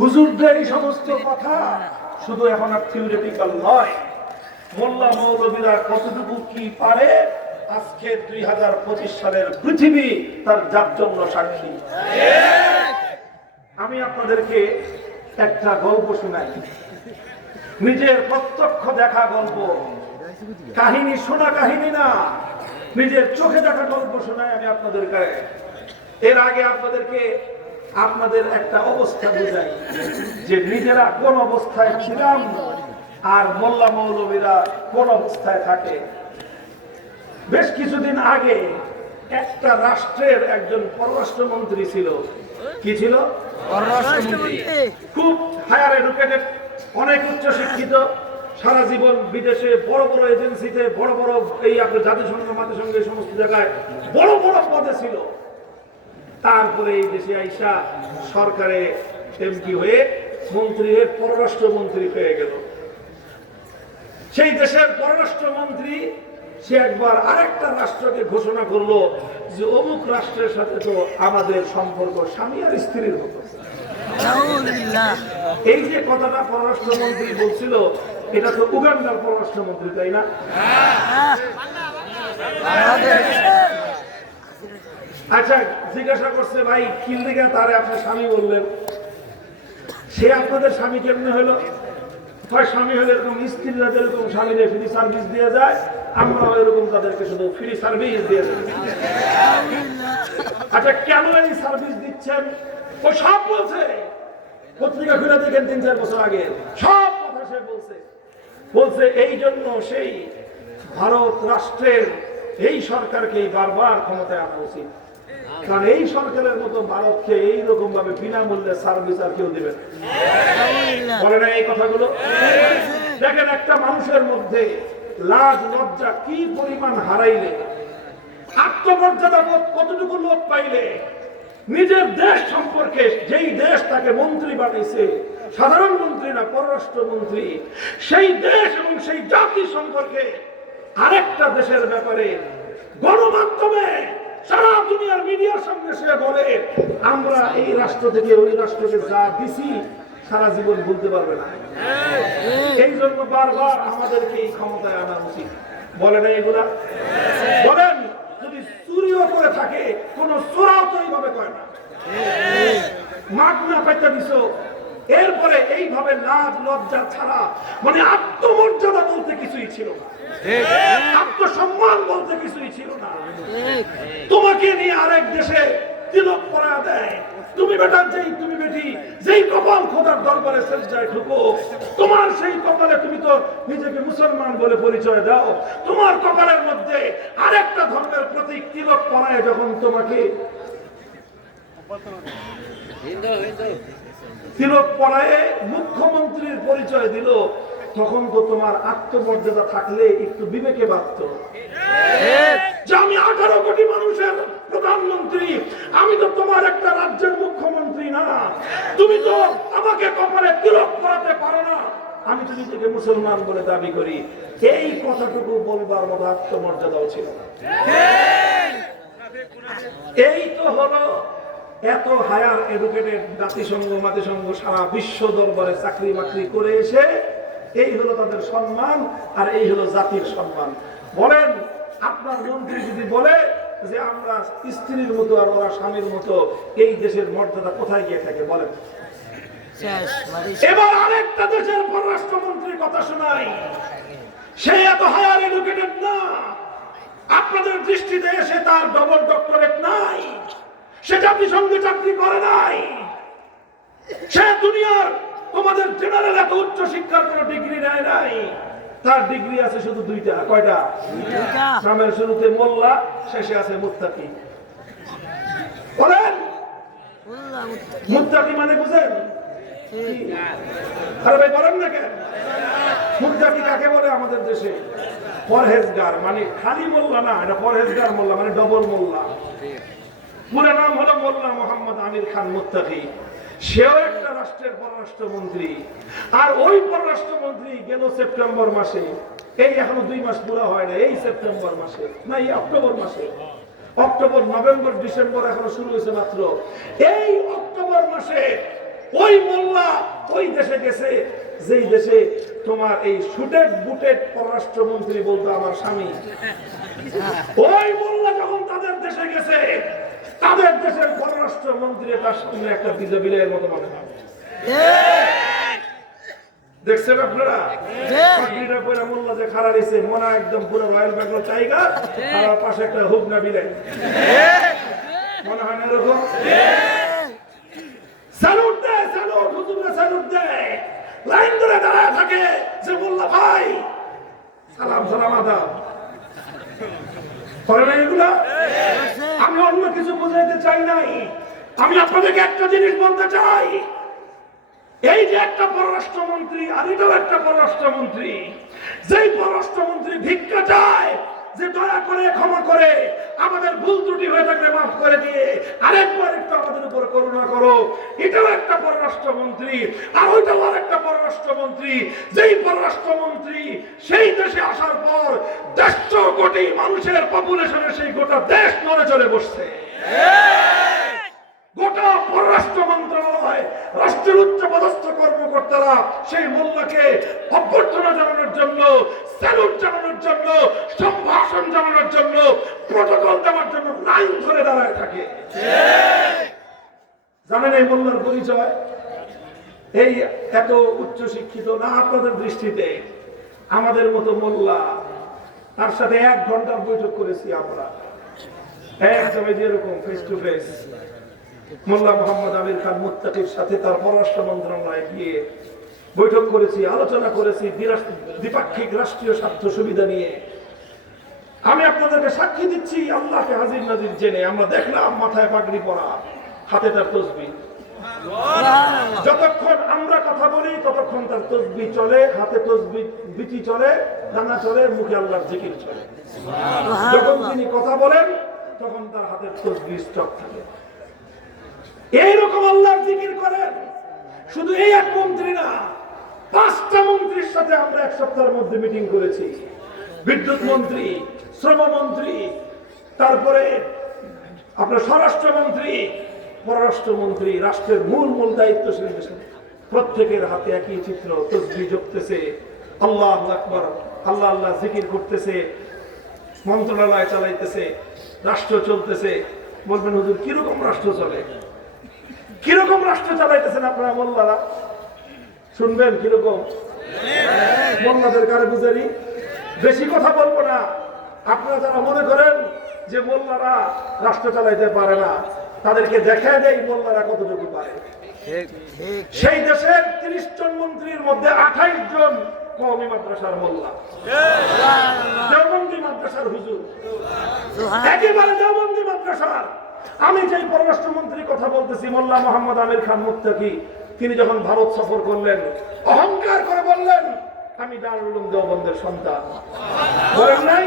হুজুরদের এই সমস্ত কথা শুধু এখন আর থিওরিটিক্যাল নয়। মোল্লা মৌলবীরা কতটুকু কি পারে আজকে 2025 সালের পৃথিবী তার জাজ্জন্য সাক্ষী। আমি আপনাদেরকে একটা গল্প শোনাই, নিজের প্রত্যক্ষ দেখা গল্প, কাহিনী শোনা কাহিনী না, নিজের চোখে দেখা গল্প শোনাই আমি আপনাদেরকে। এর আগে আপনাদের একটা অবস্থা বুঝাই যে নিজেরা কোন অবস্থায় ছিলাম আর মোল্লা মৌলবীরা কোন অবস্থায় থাকে। বেশ কিছুদিন আগে একটা রাষ্ট্রের একজন পররাষ্ট্রমন্ত্রী ছিল। কি ছিল? পররাষ্ট্রমন্ত্রী। খুব হায়ার এডুকেটেড, অনেক উচ্চ শিক্ষিত, সারা জীবন বিদেশে বড় বড় এজেন্সিতে, বড় বড় এই আপনার জাতিসংঘ জাতিসংঘ এই সমস্ত জায়গায় বড় বড় পদে ছিল। তারপরে এই দেশে আইসা সরকারে এমপি হয়ে মন্ত্রী হয়ে পররাষ্ট্রমন্ত্রী হয়ে গেল। সেই দেশের পররাষ্ট্রমন্ত্রী সে একবার আরেকটা রাষ্ট্রকে ঘোষণা করলো যে অমুক রাষ্ট্রের সাথে তো আমাদের সম্পর্ক স্বামী আর স্ত্রীর মতো। এই যে কথাটা পররাষ্ট্রমন্ত্রী বলছিল, এটা তো উগান্ডার পররাষ্ট্রমন্ত্রী, তাই না? আচ্ছা, জিজ্ঞাসা করছে ভাই কি লিগা তারে আপনার স্বামী বললেন? সে আপনাদের স্বামী কেমনে হলো? স্বামী হলে এরকম স্ত্রীরা যেরকম স্বামীদের ফ্রি সার্ভিস দিয়ে যায়, আমরাও এরকম তাদেরকে শুধু ফ্রি সার্ভিস দিয়ে দেব। আচ্ছা, কেন এই সার্ভিস দিচ্ছেন? ও সব বলছে, পত্রিকা খুলে দেখেন 3-4 বছর আগে সব কথা সে বলছে এই জন্য সেই ভারত রাষ্ট্রের এই সরকারকে বারবার ক্ষমতায় আনা উচিত, কারণ এই সরকারের মতো ভারতকে এইরকম ভাবে বিনামূল্যে সার্ভিস আর কেউ দেবে না। বলে না এই কথাগুলো? দেখেন, একটা মানুষের মধ্যে লাজ লজ্জা কি পরিমাণ হারাইলে, আত্মমর্যাদা বোধ কতটুকু লোপ পাইলে, নিজের দেশ সম্পর্কে, যেই দেশ তাকে মন্ত্রী বানাইছে, সাধারণ মন্ত্রী না পররাষ্ট্রমন্ত্রী, সেই দেশ এবং সেই জাতি সম্পর্কে আরেকটা দেশের ব্যাপারে গণমাধ্যমে সারা দুনিয়ার মিডিয়ার সামনে সে বলে আমরা এই রাষ্ট্র থেকে ওই রাষ্ট্রকে যা দিছি সারা জীবন ভুলতে পারবে না। এই জন্য বারবার আমাদেরকে এই ক্ষমতায় আনা উচিত। বলে না এগুলা? বলেন, যদি চুরিও করে থাকে কোন চোরাও তো এইভাবে করে না, মাঠ না পাইতে দিছ, এরপরে এইভাবে লাজ লজ্জা ছাড়া মানে আত্মমর্যাদা বলতে কিছুই ছিল না, আত্মসম্মান বলতে কিছুই ছিল না। তোমাকে নিয়ে আরেক দেশে তিলক পরা দেয়, তুমি বেটা তুমি বেটি যেই কপাল খোদার দরবারে সেজদায় ঢুকো, তোমার সেই কপালে তুমি তো নিজেকে মুসলমান বলে পরিচয় দাও, তোমার কপালের মধ্যে আরেকটা ধর্মের প্রতীক তিলক পরায় যখন তোমাকে তিলক পরায় মুখ্যমন্ত্রীর পরিচয় দিল, তখন তো তোমার আত্মমর্যাদা থাকলে একটু বিবেকে বাঁধত যে আমি 18 কোটি মানুষের প্রধানমন্ত্রী, আমি তো তোমার একটা রাজ্যের মুখ্যমন্ত্রী না, তুমি তো আমাকে কপালে তিলক করাতে পারো না, আমি তো নিজেকে মুসলমান বলে দাবি করি। এই কথাটুকু বলবার মতো আত্মমর্যাদাও ছিল না। এই তো হলো এত হায়ার এডুকেটেড জাতিসংঘ সারা বিশ্ব দরবারে চাকরি বাকরি করে এসে এই হলো তাদের সম্মান, আর এই হলো জাতির সম্মান। বলেন আপনার মন্ত্রী যদি বলে যে আমরা স্ত্রীর মতো আর ওরা স্বামীর মতো, এই দেশের মর্যাদা কোথায় গিয়ে থাকে বলেন? এবার আরেকটা দেশের পররাষ্ট্রমন্ত্রীর কথা শোনাই, সে এত হায়ার এডুকেটেড না, আপনাদের দৃষ্টিতে এসে তার ডবল ডক্টরেট নাই, সে জাতিসংঘে চাকরি করে নাই, সে দুনিয়ার তোমাদের জেনারেল এত উচ্চ শিক্ষার কোন ডিগ্রি নেয় নাই, তার ডিগ্রি আছে শুধু 2টা। কয়টা? নামের শুরুতে মোল্লা, শেষে আছে মুত্তাকি। বলেন মুত্তাকি মানে বুঝেন? আরে ভাই বলেন না কেন? মুত্তাকি কাকে বলে আমাদের দেশে? পরহেজগার, মানে খালি মোল্লা না, এটা পরহেজগার মোল্লা, মানে ডবল মোল্লা। পুরো নাম হলো মোল্লা মোহাম্মদ আমির খান মুত্তাকি। সেও একটা রাষ্ট্রের পররাষ্ট্রমন্ত্রী, আর ওই পররাষ্ট্রমন্ত্রী গেল সেপ্টেম্বর মাসে, এই এখনো 2 মাস পুরো হয় না, এই সেপ্টেম্বর মাসে না, এই অক্টোবর মাসে, অক্টোবর নভেম্বর ডিসেম্বর এখনো শুরু হয়েছে মাত্র, এই অক্টোবর মাসে ওই মোল্লা ওই দেশে গেছে যেই দেশে তোমার এই শুটেড বুটেড পররাষ্ট্রমন্ত্রী বলতো আমার স্বামী। ওই মোল্লা যখন তাদের দেশে গেছে, তাদের দেশের পররাষ্ট্রমন্ত্রী তার সামনে একটা বিজেপির মতো মনে হয়। দেখছেন আপনারা? পাগড়িটা পরে মোল্লা যে খাড়া রয়েছে, মনে একদম পুরো রয়্যাল বেঙ্গল টাইগার, আর পাশে একটা হুগনা বিলাই, মনে হয় না এরকম? স্যালুট দেয়, স্যালুট, হুজুররা স্যালুট দেয়, লাইন ধরে দাঁড়ায় থাকে যে মোল্লা ভাই সালাম সালাম আদাব করে না এগুলা। আমি অন্য কিছু বুঝাইতে চাই নাই, আমি আপনাদেরকে একটা জিনিস বলতে চাই, এই যে একটা পররাষ্ট্রমন্ত্রী আর এটাও একটা পররাষ্ট্রমন্ত্রী, যেই পররাষ্ট্রমন্ত্রী ভিক্ষা চায় যে দয়া করে ক্ষমা করে আমাদের ভুল ত্রুটি হয়ে থাকলে মাফ করে দিয়ে আরেকবার একটু আমাদের উপর করুণা করো, এটাও একটা পররাষ্ট্রমন্ত্রী। আর ওইটাও আরেকটা পররাষ্ট্রমন্ত্রী, যেই পররাষ্ট্রমন্ত্রী সেই দেশে আসার পর 150 কোটি মানুষের পপুলেশনের সেই গোটা দেশ নড়ে চড়ে বসছে। গোটা পররাষ্ট্র মন্ত্রণালয়, রাষ্ট্রের উচ্চ পদস্থ কর্মকর্তারা সেই মোল্লাকে অভ্যর্থনা জানানোর জন্য, স্যালুট জানানোর জন্য, সম্ভাষণ জানানোর জন্য, প্রটোকল দেওয়ার জন্য লাইন ধরে দাঁড়ায় থাকে। জানেন এই মোল্লার পরিচয়? এই এত উচ্চ শিক্ষিত না আপনাদের দৃষ্টিতে, আমাদের মতো মোল্লা, তার সাথে 1 ঘন্টার বৈঠক করেছি আমরা, এক সময় যেরকম ফেস টু ফেস। মোল্লা মোহাম্মদ আমির খান মুত্তাকির সাথে তার পররাষ্ট্র মন্ত্রণালয়ে গিয়ে বৈঠক করেছি, আলোচনা করেছি দ্বিপাক্ষিক রাষ্ট্রীয় স্বার্থ সুবিধা নিয়ে। আমি আপনাদেরকে সাক্ষী দিচ্ছি, আল্লাহকে হাজির নাজির জেনে আমরা দেখলাম মাথায় পাগড়ি পরা, হাতে তার তসবিহ। যতক্ষণ আমরা কথা বলি ততক্ষণ তার তসবিহ চলে, হাতে তসবিহ বিচি চলে, ডানা চলে, মুখে আল্লাহর জিকির চলে। যখন তিনি কথা বলেন তখন তার হাতের তসবিহ স্টক থাকে। এইরকম আল্লাহর জিকির করেন। শুধু এই এক মন্ত্রী না, 5টা মন্ত্রীর সাথে আমরা 1 সপ্তাহের মধ্যে মিটিং করেছি। বিদ্যুৎ মন্ত্রী, শ্রমমন্ত্রী, তারপরে আপনার স্বরাষ্ট্রমন্ত্রী, পররাষ্ট্রমন্ত্রী, রাষ্ট্রের মূল দায়িত্বশীল প্রত্যেকের হাতে একই চিত্র, তসবিহ জপতেছে, আল্লাহু আকবার, আল্লাহ আল্লাহ জিকির করতেছে, মন্ত্রণালয় চালাইতেছে, রাষ্ট্র চলতেছে। বলবেন হুজুর কিরকম রাষ্ট্র চলে? কিরকম রাষ্ট্র চালাইতেছেন আপনারা মোল্লারা? শুনবেন কিরকম? মোল্লাদের কারে বুঝারি, বেশি কথা বলবো না। আপনারা যারা মনে করেন যে মোল্লারা রাষ্ট্র চালাইতে পারে না, তাদেরকে দেখায় দেয় মোল্লারা কতটুকু পারে। সেই দেশের 30 জন মন্ত্রীর মধ্যে 28 জন কওমি মাদ্রাসার মোল্লা, দেওবন্দি মাদ্রাসার হুজুর, একেবারে দেওবন্দি মাদ্রাসার। আমি যেই পররাষ্ট্রমন্ত্রী কথা বলতেছি, মোল্লা মোহাম্মদ আমির খান মুত্তাকি, তিনি যখন ভারত সফর করলেন অহংকার করে বললেন আমি দারুল উলুম দেওবন্দের সন্তান, বলেন নাই?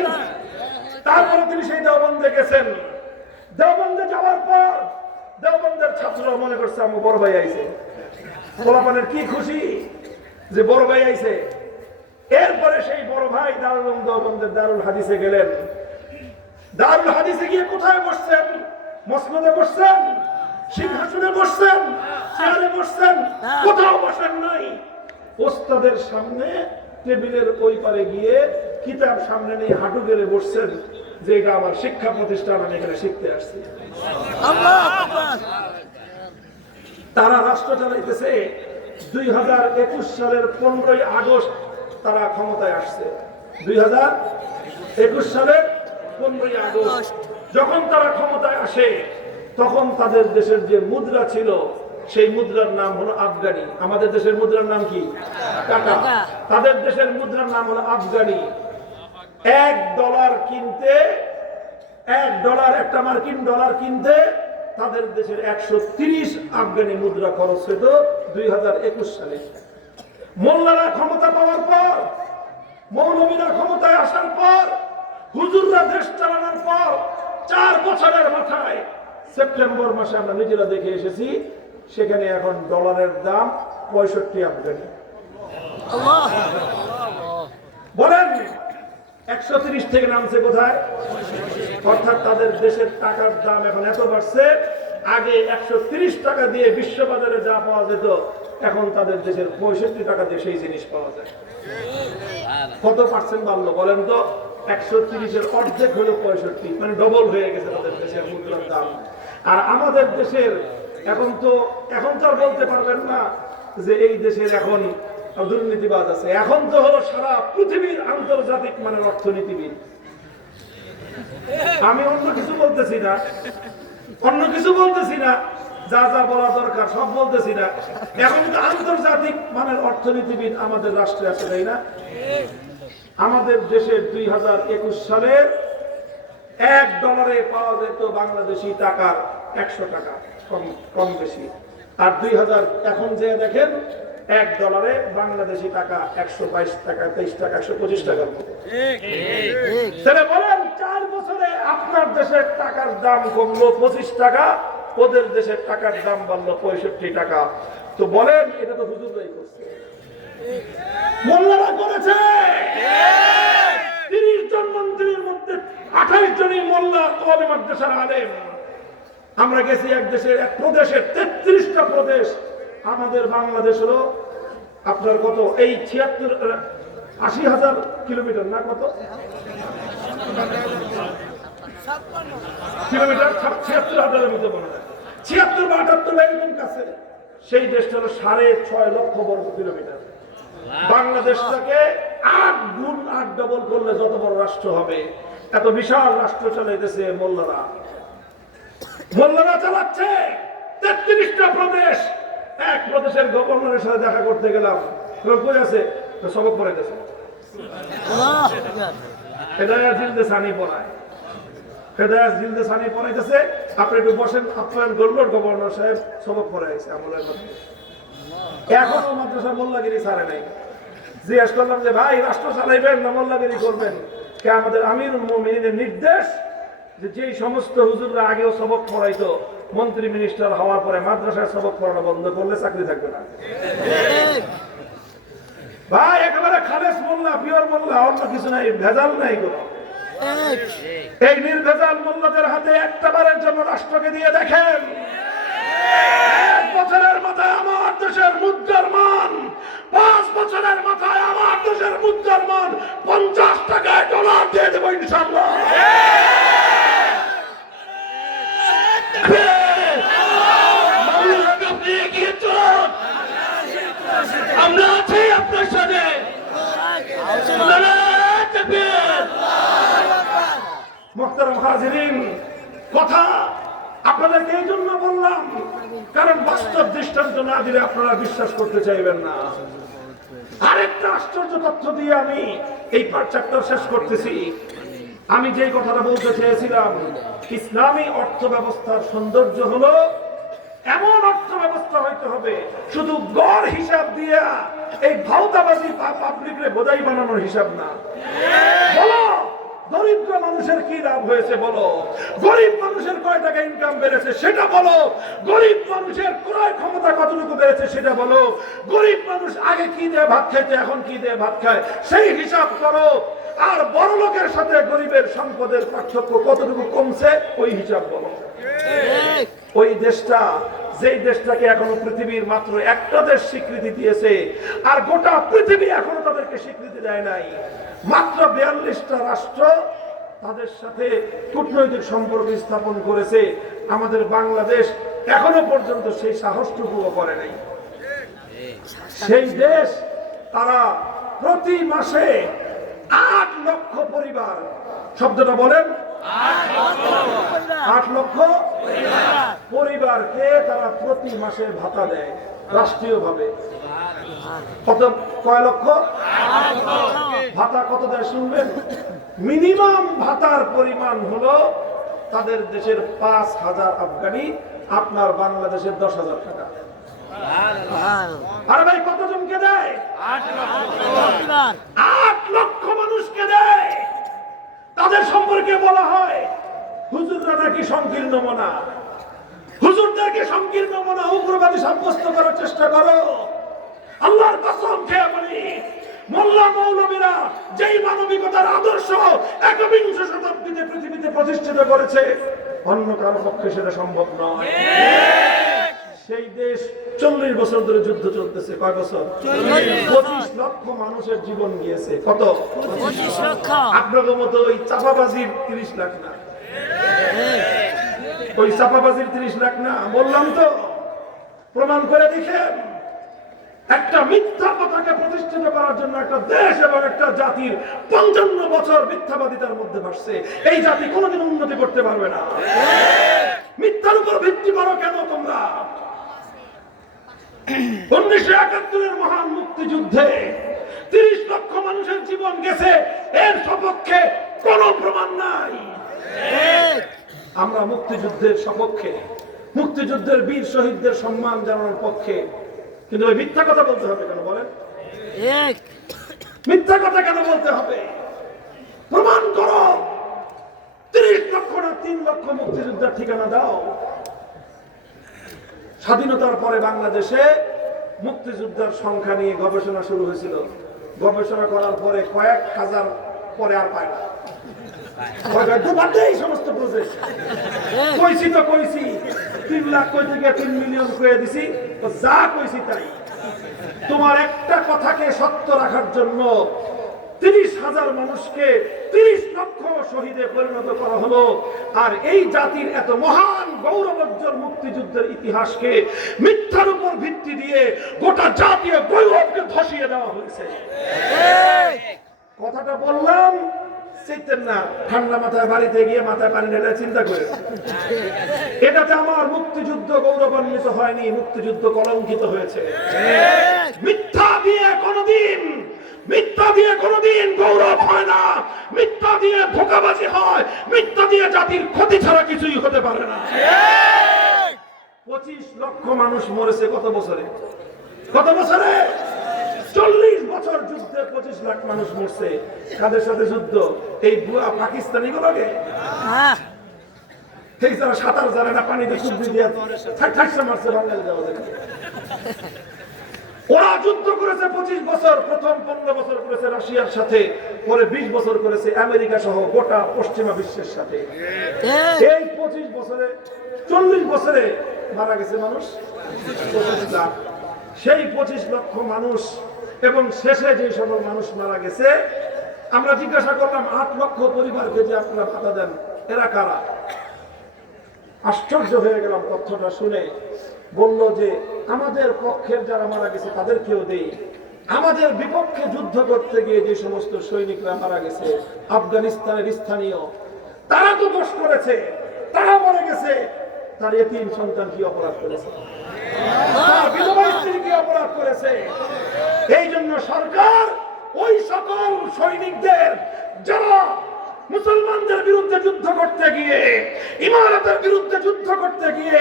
তারপরে তিনি সেই দেওবন্দে গেছেন। দেওবন্দে যাওয়ার পর দেওবন্দের ছাত্ররা মনে করছে আমার বড় ভাই আইছে, পোলাপানের কি খুশি যে বড় ভাই আইছে। এরপরে সেই বড় ভাই দারুল উলুম দেওবন্দের দারুল হাদিসে গেলেন। দারুল হাদিসে গিয়ে কোথায় বসছেন? মসনদে বসছেন, সিংহাসনে বসছেন, চেয়ারে বসছেন, কোথাও বসেন নাই। ওস্তাদের সামনে টেবিলের ওই পারে গিয়ে কিতাব সামনে নিয়ে হাঁটু গেড়ে বসছেন যে এটা আমার শিক্ষা প্রতিষ্ঠান, আমি এখানে শিখতে আসছি। তারা রাষ্ট্র চালাইতেছে। 2021 সালের 15ই আগস্ট তারা ক্ষমতায় আসছে। 2021 সালের 15ই আগস্ট যখন তারা ক্ষমতায় আসে, তখন তাদের দেশের যে মুদ্রা ছিল সেই মুদ্রার নাম হলো আফগানি। আমাদের দেশের মুদ্রার নাম কি? টাকা। তাদের দেশের মুদ্রার নাম হলো আফগানি। $1 কিনতে, $1 একটা মার্কিন ডলার কিনতে তাদের দেশের 130 আফগানি মুদ্রা খরচ হতো 2021 সালে। মোল্লারা ক্ষমতা পাওয়ার পর, মৌলবীরা ক্ষমতায় আসার পর, হুজুররা দেশ চালানোর পর 4 বছরের মাথায় সেপ্টেম্বর মাসে আমরা নিজেরা দেখে এসেছি, সেখানে এখন ডলারের দাম 65 আফগানি। বলেন 130 থেকে নামছে কোথায়? অর্থাৎ তাদের দেশের টাকার দাম এখন এত বাড়ছে, আগে 130 টাকা দিয়ে বিশ্ববাজারে যা পাওয়া যেত, এখন তাদের দেশের 65 টাকা দিয়ে সেই জিনিস পাওয়া যায়। কত পার্সেন্ট বাড়লো বলেন তো? 130-এর অর্ধেক হলো 65, মানে ডবল হয়ে গেছে তাদের দেশের মুদ্রার দাম। আর আমাদের দেশের এখন তো আর বলতে পারবেন না যে এই দেশের এখন দুর্নীতিবাজ আছে। এখন তো হলো সারা পৃথিবীর আন্তর্জাতিক মানের অর্থনীতিবিদ। আমি অন্য কিছু বলতেছি না, যা যা বলা দরকার সব বলতেছি না। এখন তো আন্তর্জাতিক মানের অর্থনীতিবিদ আমাদের রাষ্ট্রে আছে, তাই না? আমাদের দেশের 2021 সালের $1 পাওয়া যেত বাংলাদেশি টাকার 100 টাকা, কম বেশি। আর 2000 এখন যে দেখেন $1 বাংলাদেশি টাকা 122 টাকা, 23 টাকা, 125 টাকার মতো। তাহলে বলেন 4 বছরে আপনার দেশের টাকার দাম কমলো 25 টাকা, ওদের দেশের টাকার দাম বাড়লো 65 টাকা। তো বলেন এটা তো হুজুররাই করছে, মোল্লারা করেছে। 30 জন মন্ত্রীর মধ্যে 28 জনই মোল্লা, কওমি মাদ্রাসার আলেম। আমরা গেছি এক দেশের, এক প্রদেশের 33টা প্রদেশ। আমাদের বাংলাদেশ হলো আপনার কত? এই 80,000 কিলোমিটার না, কত কিলোমিটার? 76,000-এর মধ্যে মনে হয়, 76 বা 78 এরকম কাছে। সেই দেশটা হলো 6.5 লক্ষ বর্গ কিলোমিটার। বাংলাদেশটাকে 8 গুণ 8 ডবল করলে যত বড় রাষ্ট্র হবে। এত বিশাল রাষ্ট্র চালাইতেছে মোল্লারা। মোল্লারা চালাচ্ছে 33টা প্রদেশ। এক প্রদেশের গভর্নরের সাথে দেখা করতে গেলাম, কই আছে? সবক পড়াইতেছে, হেদায়াত জিলদে সানি পড়ায়, হেদায়াত জিলদে সানি পড়াইতেছে। আপনি একটু বসেন, আপ্যায়ন করলো, গভর্নর সাহেব সবক পড়াইছে আমলের মধ্যে। এখনো মাদ্রাসা মোল্লাগিরি ছাড়ে নাই। জিজ্ঞেস করলাম যে ভাই, রাষ্ট্র চালাইবেন না মোল্লাগিরি করবেন? কে আমাদের আমিরুল মুমিনিনের নির্দেশ যে যেই সমস্ত হুজুররা আগেও সবক পড়াইতো, মন্ত্রী মিনিস্টার হওয়ার পরে মাদ্রাসায় সবক পড়ানো বন্ধ করলে চাকরি থাকবে না। ভাই একেবারে খালেস মোল্লা, পিওর মোল্লা, অন্য কিছু নাই, ভেজাল নাই কোনো। এই নির্ভেজাল মোল্লাদের হাতে একটা বারের জন্য রাষ্ট্রকে দিয়ে দেখেন। 1 বছরের মাথায় আমার দেশের মুদ্রার মান, 5 বছরের মাথায় আমার দেশের মুদ্রার মান 50 টাকায় ডলার দিয়ে দেবো ইনশাআল্লাহ। আমরা আছি আপনার সাথে। মুহতারাম হাজিরিন, কথা আপনাদেরকে এই জন্য বললাম, কারণ বাস্তব দৃষ্টান্ত না দিলে আপনারা বিশ্বাস করতে চাইবেন না। আরেকটা আশ্চর্য তথ্য দিয়ে আমি এই চ্যাপ্টার শেষ করতেছি। আমি যে কথাটা বলতে চেয়েছিলাম, ইসলামী অর্থ ব্যবস্থার সৌন্দর্য হলো এমন অর্থ ব্যবস্থা হইতে হবে। শুধু গড় হিসাব দিয়া এই ভাওতাবাজি পাবলিকরে বোঝাই বানানোর হিসাব না। বলো দরিদ্র মানুষের কি লাভ হয়েছে বলো, গরিব মানুষের কয় টাকা ইনকাম বেড়েছে সেটা বলো, গরিব মানুষের ক্রয় ক্ষমতা কতটুকু বেড়েছে সেটা বলো, গরিব মানুষ আগে কি দিয়ে ভাত খাইতে এখন কি দিয়ে ভাত খায় সেই হিসাব করো। আর বড় লোকের সাথে গরিবের সম্পদের পার্থক্য কতটুকু কমছে ওই হিসাব বলো। ওই দেশটা, যেই দেশটাকে এখনো পৃথিবীর মাত্র একটা দেশ স্বীকৃতি দিয়েছে আর গোটা পৃথিবী এখনো তাদেরকে স্বীকৃতি দেয় নাই, মাত্র 42টা রাষ্ট্র তাদের সাথে কূটনৈতিক সম্পর্ক স্থাপন করেছে। আমাদের বাংলাদেশ এখনো পর্যন্ত সেই সাহসটুকুও করে নাই। সেই দেশ তারা প্রতি মাসে 8 লক্ষ পরিবার, শব্দটা বলেন, 8 লক্ষ পরিবারকে তারা প্রতি মাসে ভাতা দেয় রাষ্ট্রীয়ভাবে। কত, কয় লক্ষ ভাতা কত দেয় শুনবেন? মিনিমাম ভাতার পরিমাণ হলো তাদের দেশের 5,000 আফগানি, আপনার বাংলাদেশের 10,000 টাকা। আর ভাই কতজনকে দেয়? 8 লক্ষ মানুষকে দেয়। তাদের সম্পর্কে বলা হয় হুজুররা নাকি সংকীর্ণ মনা, হুজুরদেরকে সংকীর্ণ মনা উগ্রবাদী সাব্যস্ত করার চেষ্টা করো। আল্লাহর কসম খেয়ে বলি, মোল্লা মৌলবীরা যেই মানবিকতার আদর্শ একবিংশ শতাব্দীতে পৃথিবীতে প্রতিষ্ঠিত করেছে অন্য কারো পক্ষে সেটা সম্ভব নয়। সেই দেশ 40 বছর ধরে যুদ্ধ চলতেছে। কয় বছর? 25 লক্ষ মানুষের জীবন গিয়েছে। কত? 25 লক্ষ। আপনাদের মতো ওই চাপাবাজির 30 লাখ না, ওই চাপাবাজির 30 লাখ না। বললাম তো, প্রমাণ করে দেখেন। একটা মিথ্যা কথাকে প্রতিষ্ঠিত করার জন্য একটা দেশ এবং একটা জাতির 55 বছর মিথ্যাবাদিতার মধ্যে ভাসছে। এই জাতি কোনোদিন উন্নতি করতে পারবে না। মিথ্যার উপর ভিত্তি করো কেন তোমরা? 1971-এর মহান মুক্তিযুদ্ধে 30 লক্ষ মানুষের জীবন গেছে, এর সপক্ষে কোনো প্রমাণ নাই। আমরা মুক্তিযুদ্ধের সপক্ষে, মুক্তিযুদ্ধের বীর শহীদদের সম্মান জানানোর পক্ষে, কিন্তু ওই মিথ্যা কথা বলতে হবে কেন বলেন? মিথ্যা কথা কেন বলতে হবে? প্রমাণ করো। 30 লক্ষ না 3 লক্ষ মুক্তিযোদ্ধার ঠিকানা দাও। স্বাধীনতার পরে বাংলাদেশে মুক্তিযোদ্ধার সংখ্যা নিয়ে গবেষণা শুরু হয়েছিল। গবেষণা করার পরে কয়েক হাজার, পরে আর পায় না। এই সমস্ত প্রসেস কইছি তো কইছি, 3 লাখ কই থেকে 3 মিলিয়ন কয়ে দিছি, তো যা কইছি তাই। তোমার একটা কথাকে সত্য রাখার জন্য 30,000 মানুষকে 30 লক্ষ শহীদে পরিণত করা হলো। আর এই জাতির এত মহান গৌরবোজ্জ্বল মুক্তিযুদ্ধের ইতিহাসকে মিথ্যার উপর ভিত্তি দিয়ে গোটা জাতীয় গৌরবকে ধসিয়ে দেওয়া হয়েছে। কথাটা বললাম, চিন্তেন না, ঠান্ডা মাথায় বাড়িতে গিয়ে মাথায় পানি ঢেলে চিন্তা করে। এটাতে আমার মুক্তিযুদ্ধ গৌরবান্বিত হয়নি, মুক্তিযুদ্ধ কলঙ্কিত হয়েছে। মিথ্যা দিয়ে কোনদিন গৌরব হয় না, মিথ্যা দিয়ে ধোঁকাবাজি হয়, মিথ্যা দিয়ে জাতির ক্ষতি ছাড়া কিছুই হতে পারে না। 25 লক্ষ মানুষ মরেছে কত বছরে? কত বছরে? 40 বছর যুদ্ধে 25 লাখ মানুষ মরছে। কাদের সাথে যুদ্ধ? এই বুয়া পাকিস্তানি গুলোকে, ঠিক যারা সাঁতার জানে না, পানিতে চুবড়ি দিয়ে ঠাকঠাকসা মারছে বাঙালি যাওয়া। ওরা যুদ্ধ করেছে 25 বছর। প্রথম 15 বছর করেছে রাশিয়ার সাথে, পরে 20 বছর করেছে আমেরিকা সহ গোটা পশ্চিমা বিশ্বের সাথে। এই 25 বছরে, 40 বছরে মারা গেছে মানুষ 25 লাখ। সেই 25 লক্ষ মানুষ এবং শেষে যে সকল মানুষ মারা গেছে, আমরা জিজ্ঞাসা করলাম 8 লক্ষ পরিবারকে যে আপনারা ভাতা দেন, এরা কারা? আশ্চর্য হয়ে গেলাম তথ্যটা শুনে। বলল যে আমাদের পক্ষের যারা মারা গেছে তাদেরকেও দেই, আমাদের বিপক্ষে যুদ্ধ করতে গিয়ে যে সমস্ত সৈনিকরা মারা গেছে আফগানিস্তানের স্থানীয়, তারা তো দোষ করেছে, তারা মারা গেছে, তার এতিম সন্তান কি অপরাধ করেছে? তার বিধবা স্ত্রী কি অপরাধ করেছে? এই জন্য সরকার ওই সকল সৈনিকদের যারা মুসলমানদের বিরুদ্ধে যুদ্ধ করতে গিয়ে, ইমারতের বিরুদ্ধে যুদ্ধ করতে গিয়ে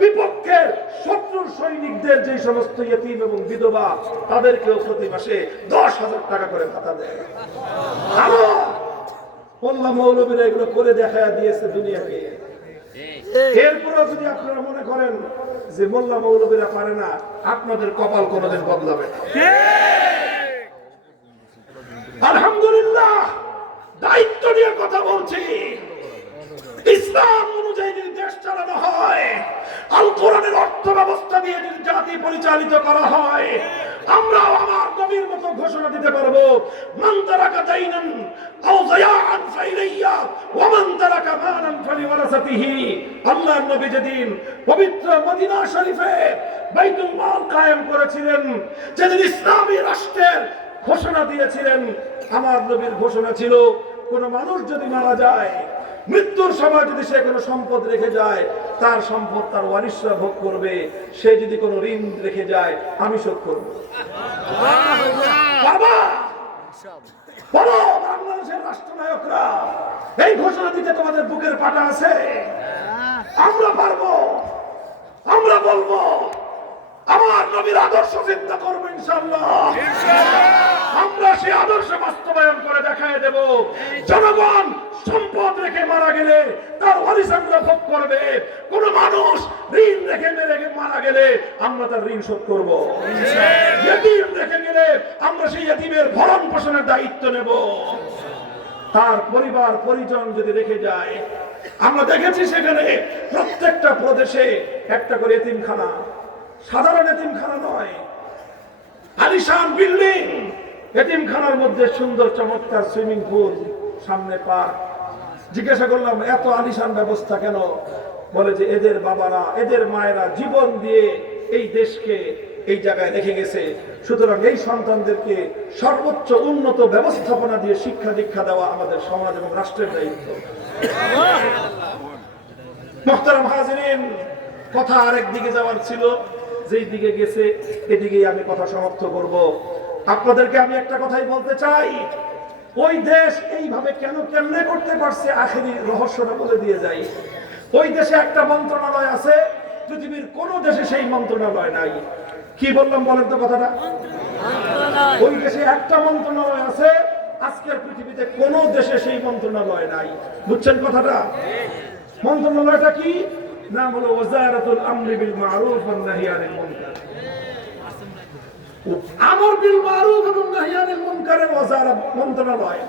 বিপক্ষের শত্রুর সৈনিকদের যে সমস্ত ইয়েতিম এবং বিধবা তাদেরকেও প্রতি মাসে 10,000 টাকা করে ভাতা দেয়। মোল্লা মৌলবীরা এগুলো করে দেখায়া দিয়েছে দুনিয়াকে। এরপরেও যদি আপনারা মনে করেন যে মোল্লা মৌলবীরা পারে না, আপনাদের কপাল কোনোদিন বদলাবে না। আলহামদুলিল্লাহ, দায়িত্ব নিয়ে কথা বলছি। ইসলাম অনুযায়ী যদি দেশ চালানো হয়, আল কোরআনের অর্থ ব্যবস্থা দিয়ে যদি জাতি পরিচালিত করা হয়, আমরা আমার নবীর মতো ঘোষণা দিতে পারবো, মান তারাকা দাইনান আও যায়াআন ফাইলাইয়া ওয়া মান তারাকা মালান ফালিওয়ারাসাতিহি। আল্লাহর নবী যেদিন পবিত্র মদিনা শরীফে বাইতুল মাল কায়েম করেছিলেন, যেদিন ইসলামী রাষ্ট্রের ঘোষণা দিয়েছিলেন, আমার নবীর ঘোষণা ছিল কোন মানুষ যদি মারা যায়, মৃত্যুর সময় যদি সে কোনো সম্পদ রেখে যায়, তার সম্পদ তার ওয়ারিশরা ভোগ করবে। সে যদি কোনো ঋণ রেখে যায়, আমি শোধ করব। বাবা বলো, বাংলাদেশের রাষ্ট্রনায়করা এই ঘোষণা দিতে তোমাদের বুকের পাটা আছে? আমরা পারবো, আমরা বলবো, আমার নবীর আদর্শ চিন্তা করবো ইনশাআল্লাহ। আমরা সেই আদর্শ বাস্তবায়ন করে দেখায় দেব। জনগণ সম্পদ রেখে মারা গেলে তার ওয়ারিশরা ভোগ করবে। কোন মানুষ ঋণ রেখে মারা গেলে আমরা তার ঋণ শোধ করব। ইয়েতিম রেখে গেলে আমরা সেই ইয়েতিমের ভরণ পোষণের দায়িত্ব নেব। তার পরিবার পরিজন যদি রেখে যায়, আমরা দেখেছি সেখানে প্রত্যেকটা প্রদেশে একটা করে এতিমখানা, সাধারণ এতিমখানা নয়, আলিশান বিল্ডিং। এতিমখানার মধ্যে সুন্দর চমৎকার সুইমিং পুল, সামনে পার্ক। জিজ্ঞাসা করলাম এত আলিশান ব্যবস্থা কেন? বলে যে এদের বাবারা, এদের মায়েরা জীবন দিয়ে এই দেশকে এই জায়গায় রেখে গেছে, সুতরাং এই সন্তানদেরকে সর্বোচ্চ উন্নত ব্যবস্থাপনা দিয়ে শিক্ষা দীক্ষা দেওয়া আমাদের সমাজ এবং রাষ্ট্রের দায়িত্ব। মুহতারাম হাজিরিন, কথা আরেক দিকে যাওয়ার ছিল, যেই দিকে গেছে এদিকেই আমি কথা সমাপ্ত করব। আপনাদেরকে আমি একটা কথাই বলতে চাই, ওই দেশ এইভাবে কেমনে করতে পারছে, আখেরি রহস্যটা বলে দিয়ে যাই। ওই দেশে একটা মন্ত্রণালয় আছে, পৃথিবীর কোন দেশে সেই মন্ত্রণালয় নাই। কি বললাম বলেন তো কথাটা? ওই দেশে একটা মন্ত্রণালয় আছে, আজকের পৃথিবীতে কোন দেশে সেই মন্ত্রণালয় নাই। বুঝছেন কথাটা? মন্ত্রণালয়টা কি? নাম হলো ওয়াজারাতুল আমরি বিল মারুফ ওয়ান নাহি আনিল মুনকার। আমর বিল মারুফ এবং নাহি আনিল মুনকারের ওয়াজারা মন্ত্রণালয়,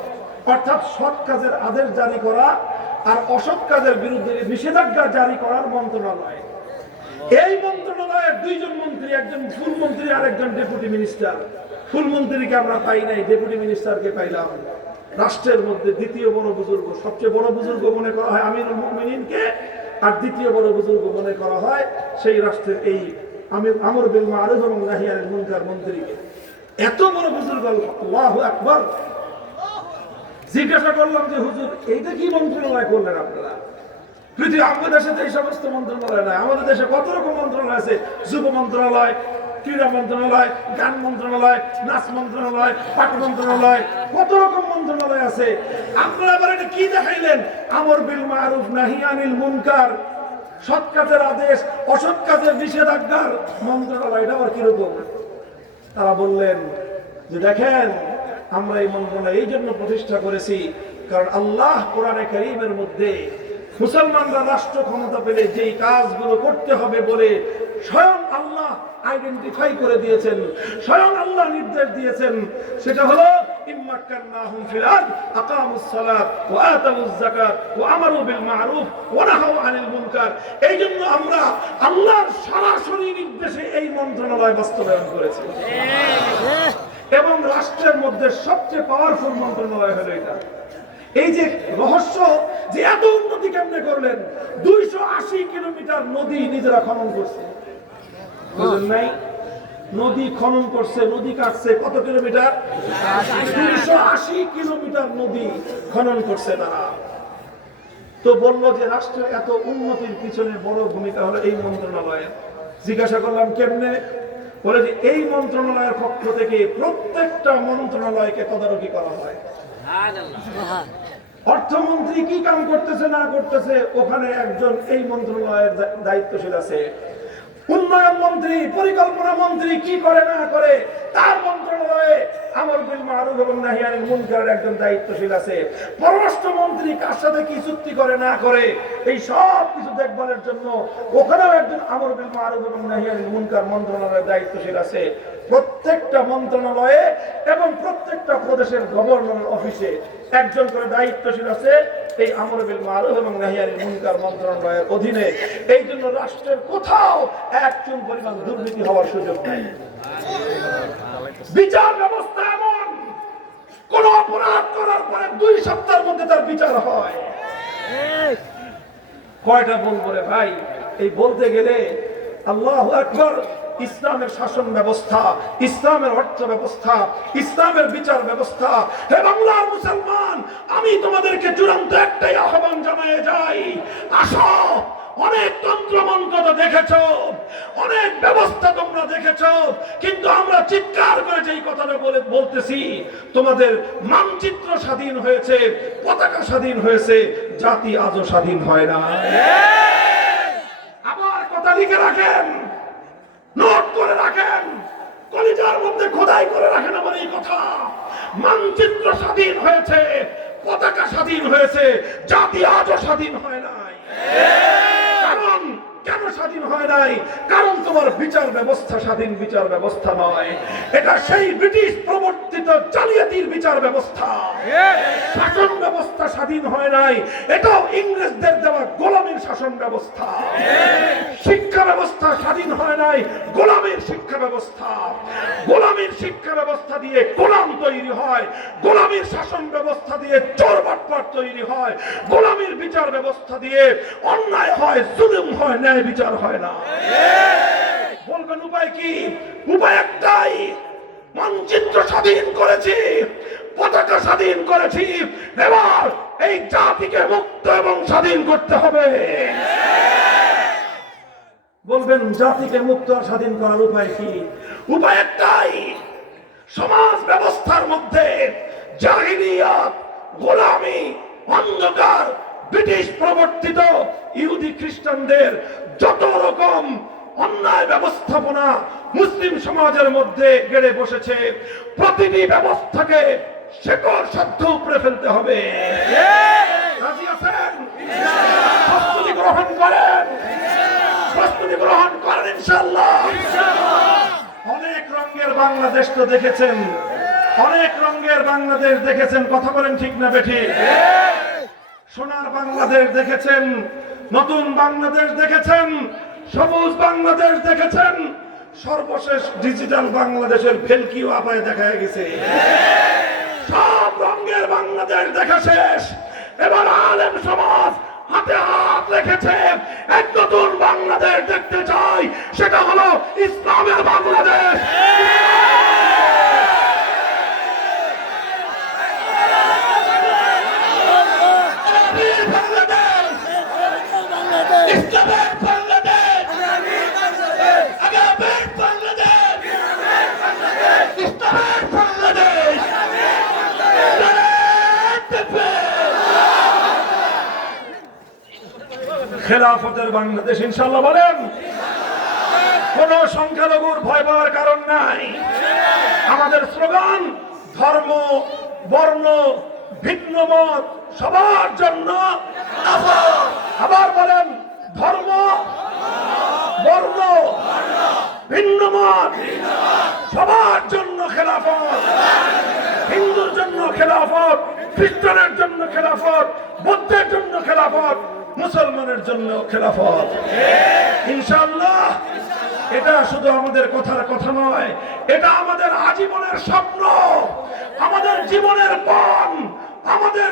অর্থাৎ সৎ কাজের আদেশ জারি করা আর অসৎ কাজের বিরুদ্ধে নিষেধাজ্ঞা জারি করার মন্ত্রণালয়। এই মন্ত্রণালয়ের দুইজন মন্ত্রী, একজন ফুল মন্ত্রী আর একজন ডেপুটি মিনিস্টার। ফুল মন্ত্রীকে আমরা পাই নাই, ডেপুটি মিনিস্টারকে পাইলাম। রাষ্ট্রের মধ্যে দ্বিতীয় বড় বুজুর্গ, সবচেয়ে বড় বুজুর্গ মনে করা হয় আমিরুল মুমিনিনকে, আর দ্বিতীয় বড় বুজুর্গ মনে করা হয় সেই রাষ্ট্রের এই আমর বিল মারুফ এবং নাহি আনিল মুনকার মন্ত্রীকে। এত বড় বুজুর্গ, আল্লাহু আকবার। জিজ্ঞাসা করলাম যে হুজুর, এইটা কি মন্ত্রণালয় করলেন আপনারা? পৃথিবী আমাদের দেশে এই সমস্ত মন্ত্রণালয় নাই। আমাদের দেশে কত রকম মন্ত্রণালয় আছে, যুব মন্ত্রণালয়, ক্রীড়া মন্ত্রণালয়, গান মন্ত্রণালয়, নাচ মন্ত্রণালয়, পাট মন্ত্রণালয়, কত রকম মন্ত্রণালয় আছে। আপনারা আবার এটা কি দেখাইলেন? আমর বিল মারুফ নাহি আনিল মুনকার, সৎ কাজের আদেশ অসৎ কাজের নিষেধাজ্ঞার মন্ত্রণালয়। এটা আবার কিরকম? তারা বললেন যে দেখেন, আমরা এই মন্ত্রণালয় এই জন্য প্রতিষ্ঠা করেছি কারণ আল্লাহ কোরআনে কারীমের মধ্যে মুসলমানরা রাষ্ট্র ক্ষমতা পেলে যেই কাজগুলো করতে হবে বলে স্বয়ং আল্লাহ আইডেন্টিফাই করে দিয়েছেন, স্বয়ং আল্লাহ নির্দেশ দিয়েছেন, সেটা হলো ইম্মাক্কান্নাহুম ফিল আরদ আকামুস সালাত ওয়া আতাউজ যাকাত ওয়া আমারু বিল মারুফ ওয়া নাহাউ আনিল মুনকার। এইজন্য আমরা আল্লাহর সরাসরি নির্দেশে এই মন্ত্রণালয় বাস্তবায়ন করেছি। এবং রাষ্ট্রের মধ্যে সবচেয়ে পাওয়ারফুল মন্ত্রণালয় হলো এটা। এই যে রহস্য যে এত উন্নতি কেমনে করলেন, 280 কিলোমিটার নদী নিজেরা খনন করছে। বুঝলেন নাই? নদী খনন করছে, নদী কাটছে। কত কিলোমিটার? 280 কিলোমিটার নদী খনন করছে তারা। তো বললো যে রাষ্ট্রের এত উন্নতির পিছনে বড় ভূমিকা হলো এই মন্ত্রণালয়ের। জিজ্ঞাসা করলাম কেমনে? বলে যে এই মন্ত্রণালয়ের পক্ষ থেকে প্রত্যেকটা মন্ত্রণালয়কে তদারকি করা হয়। অর্থমন্ত্রী কি কাম করতেছে না করতেছে ওখানে একজন এই মন্ত্রণালয়ের দায়িত্বশীল আছে। উন্নয়ন মন্ত্রী, পরিকল্পনা মন্ত্রী কি করে না করে তার মন্ত্রণালয়ে আমর বিল মারুফ এবং নাহি আনিল মুনকারের একজন দায়িত্বশীল আছে। পররাষ্ট্র মন্ত্রী কার সাথে কি চুক্তি করে না করে এই সব কিছু দেখভালের জন্য ওখানেও একজন আমর বিল মারুফ এবং নাহি আনিল মুনকার মন্ত্রণালয়ের দায়িত্বশীল আছে। প্রত্যেকটা মন্ত্রণালয়ে এবং প্রত্যেকটা প্রদেশের গভর্নর অফিসে একজন করে দায়িত্বশীল আছে এই আমর বিল মারুফ এবং নাহি আনিল মুনকার মন্ত্রণালয়ের অধীনে। এই জন্য রাষ্ট্রের কোথাও এক চুল পরিমাণ দুর্নীতি হওয়ার সুযোগ নেই। বিচার ব্যবস্থা এমন, কোন অপরাধ করার পরে 2 সপ্তাহের মধ্যে তার বিচার হয়। কয়টা বলবো রে ভাই, এই বলতে গেলে আল্লাহু আকবার। ইসলামের শাসন ব্যবস্থা, ইসলামের অর্থ ব্যবস্থা, ইসলামের বিচার ব্যবস্থা। হে বাংলার মুসলমান, আমি তোমাদেরকে চূড়ান্ত একটাই আহ্বান জানিয়ে যাই, আসো। অনেক তন্ত্র মন্ত্র তো দেখেছো, অনেক ব্যবস্থা তোমরা দেখেছো, কিন্তু আমরা চিৎকার করে যেই কথাটা বলতেছি, তোমাদের মানচিত্র স্বাধীন হয়েছে, পতাকা স্বাধীন হয়েছে, জাতি আজও স্বাধীন হয় না। আবার কথা লিখে রাখেন, নোট করে রাখেন, কলিজার মধ্যে খোদাই করে রাখেন আমার এই কথা। মানচিত্র স্বাধীন হয়েছে, পতাকা স্বাধীন হয়েছে, জাতি আজও স্বাধীন হয় নাই। কারণ কেন স্বাধীন হয় নাই? কারণ তোমার বিচার ব্যবস্থা স্বাধীন বিচার ব্যবস্থা নয়, এটা সেই ব্রিটিশ প্রবর্তিত জালিয়াতির বিচার ব্যবস্থা। শাসন ব্যবস্থা স্বাধীন হয় নাই, এটাও ইংরেজদের দেওয়া গোলামীর শাসন ব্যবস্থা। শিক্ষা ব্যবস্থা স্বাধীন হয় নাই, গোলামীর শিক্ষা ব্যবস্থা। গোলামীর শিক্ষা ব্যবস্থা দিয়ে গোলাম তৈরি হয়, গোলামীর শাসন ব্যবস্থা দিয়ে চোর বাটপার তৈরি হয়, গোলামীর বিচার ব্যবস্থা দিয়ে অন্যায় হয়, জুলুম হয়, ন্যায় বিচার হয় না। বলবেন উপায় কি? উপায় একটাই, মানচিত্র স্বাধীন করেছি, পতাকা স্বাধীন করেছি, এবার এই জাতিকে মুক্ত এবং স্বাধীন করতে হবে। বলবেন জাতিকে মুক্ত আর স্বাধীন করার উপায় কি? উপায় একটাই, সমাজ ব্যবস্থার মধ্যে জাহিলিয়াত, গোলামি, অন্ধকার, ব্রিটিশ প্রবর্তিত ইহুদি খ্রিস্টানদের যত রকম অন্যায় ব্যবস্থাপনা মুসলিম সমাজের মধ্যে গেড়ে বসেছে, প্রতিটি ব্যবস্থাকে শেকড় সাধ্য উপরে ফেলতে হবে। রাজি আছেন? প্রস্তুতি গ্রহণ করেন, প্রস্তুতি গ্রহণ করেন ইনশাআল্লাহ। অনেক রঙের বাংলাদেশ তো দেখেছেন, অনেক রঙের বাংলাদেশ দেখেছেন, কথা বলেন ঠিক না বেঠিক? সোনার বাংলাদেশ দেখেছেন, নতুন বাংলাদেশ দেখেছেন, সবুজ বাংলাদেশ দেখেছেন, সর্বশেষ ডিজিটাল বাংলাদেশের ভেলকিও আপায় দেখা গেছে। সব রঙের বাংলাদেশ দেখা শেষ, এবার আলেম সমাজ হাতে হাত রেখেছে, এক নতুন বাংলাদেশ দেখতে চাই, সেটা হলো ইসলামের বাংলাদেশ। খেলাফতের বাংলাদেশ ইনশাআল্লাহ বলেন। কোন সংখ্যালঘুর ভয় পাওয়ার কারণ নাই। আমাদের স্লোগান ধর্ম, বর্ণ, ভিন্ন মত সবার জন্য। আবার বলেন ধর্ম, বর্ণ, ভিন্ন মত সবার জন্য খেলাফত। হিন্দুর জন্য খেলাফত, খ্রিস্টানের জন্য খেলাফত, বৌদ্ধের জন্য খেলাফত, মুসলমানের জন্য খেলাফত ইনশাআল্লাহ। এটা শুধু আমাদের কথার কথা নয়, এটা আমাদের আজীবনের স্বপ্ন, আমাদের জীবনের পণ, আমাদের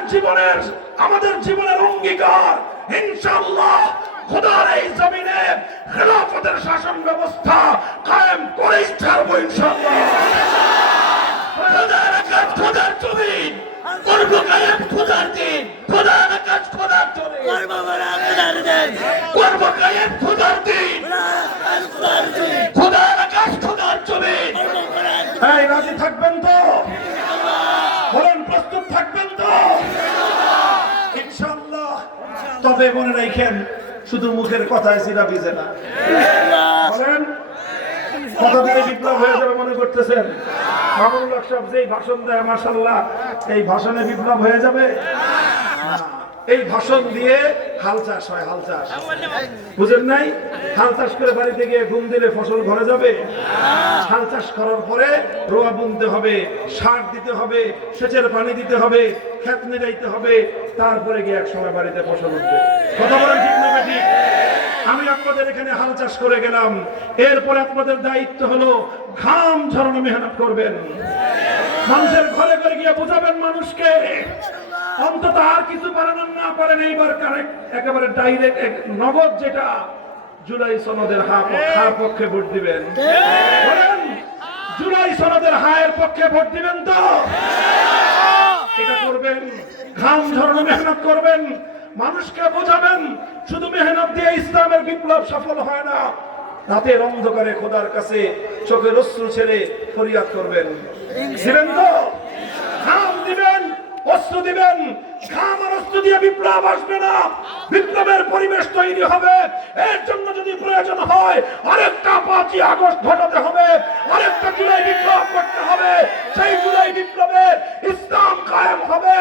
জীবনের অঙ্গীকার ইনশাআল্লাহ। খোদার এই জমিনে খেলাফতের শাসন ব্যবস্থা কায়েম করেই ছাড়বো ইনশাআল্লাহ। খোদার আকাশ, খোদার জমিন করবো কায়েম, খোদার দিন, খোদার আকাশ, খোদার জমিন করবো কায়েম, খোদার দিন, খোদার আকাশ, খোদার জমিন। এই রাজি থাকবেন তো? বলেন প্রস্তুত থাকবেন তো? তবে মনে রাখেন শুধু মুখের কথায় সিরা ভিজে না। বলেন কথা দিয়ে বিপ্লব হয়ে যাবে মনে করতেছেন? মামুনুল হক সাহেব যেই ভাষণ দেয় মাশাআল্লাহ, এই ভাষণে বিপ্লব হয়ে যাবে? না। এই ভাষণ দিয়ে হাল চাষ হয়, হাল চাষ বুঝেন নাই? হাল চাষ করে বাড়িতে গিয়ে ঘুম দিলে ফসল ঘরে যাবে? হাল চাষ করার পরে রোয়া বুনতে হবে, সার দিতে হবে, সেচের পানি দিতে হবে, ক্ষেত নিড়াইতে হবে, তারপরে গিয়ে এক সময় বাড়িতে ফসল উঠবে। কথা বলেন ঠিক না ঠিক? আমি আপনাদের এখানে হাল চাষ করে গেলাম, এরপরে আপনাদের দায়িত্ব হলো ঘাম ঝরানো মেহনত করবেন, মানুষের ঘরে ঘরে গিয়ে বোঝাবেন মানুষকে। অন্তত আর কিছু পারেন না পারেন এইবার একেবারে ডাইরেক্ট নগদ যেটা জুলাই সনদের হা পক্ষে ভোট দিবেন। বলেন জুলাই সনদের হায়ের পক্ষে ভোট দিবেন তো? এটা করবেন, ঘাম ঝরানো মেহনত করবেন, মানুষকে বোঝাবেন শুধু মেহনত দিয়ে ইসলামের বিপ্লব সফল হয় না। রাতের অন্ধকারে খোদার কাছে চোখের অশ্রু ছেড়ে ফরিয়াদ করবেন। দিবেন তো? ঘাম দিবেন, অস্ত্র দিবেন। ঘাম আর অস্ত্র দিয়ে বিপ্লব আসবে না, বিপ্লবের পরিবেশ তৈরি হবে। এর জন্য যদি প্রয়োজন হয় আরেকটা 5ই আগস্ট ঘটাতে হবে, আরেকটা জুলাই বিপ্লব করতে হবে। সেই জুলাই বিপ্লবে ইসলাম কায়েম হবে,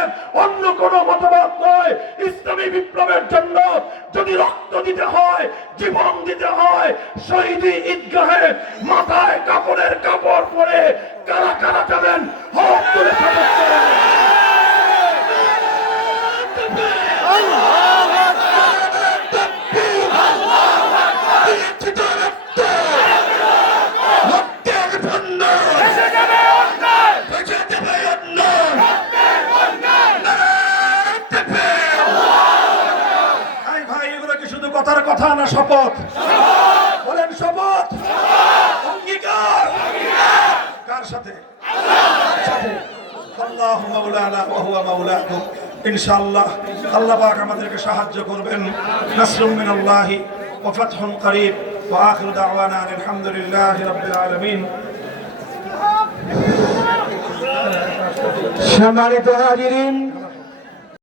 অন্য কোনো মতবাদ নয়। ইসলামী বিপ্লবের জন্য যদি রক্ত দিতে হয়, জীবন দিতে হয়, শহীদি ঈদগাহে মাথায় কাপড়ের কাপড় পরে কারা কারা যাবেন হাত তুলে সাপোর্ট করেন। কথার কথা না শপথ? বলেন শপথ, অঙ্গীকার। কার সাথে? আল্লাহু মাওলানা ওয়া হুয়া মাওলাকুম। ইনশাআল্লাহ আল্লাহ পাক আমাদেরকে সাহায্য করবেন। নাসরুম মিনাল্লাহি ওয়া ফাতহুন করিব ওয়া আখিরু দাওয়ানা আলহামদুলিল্লাহি রাব্বিল আলামিন। সম্মানিত হাজিরিন,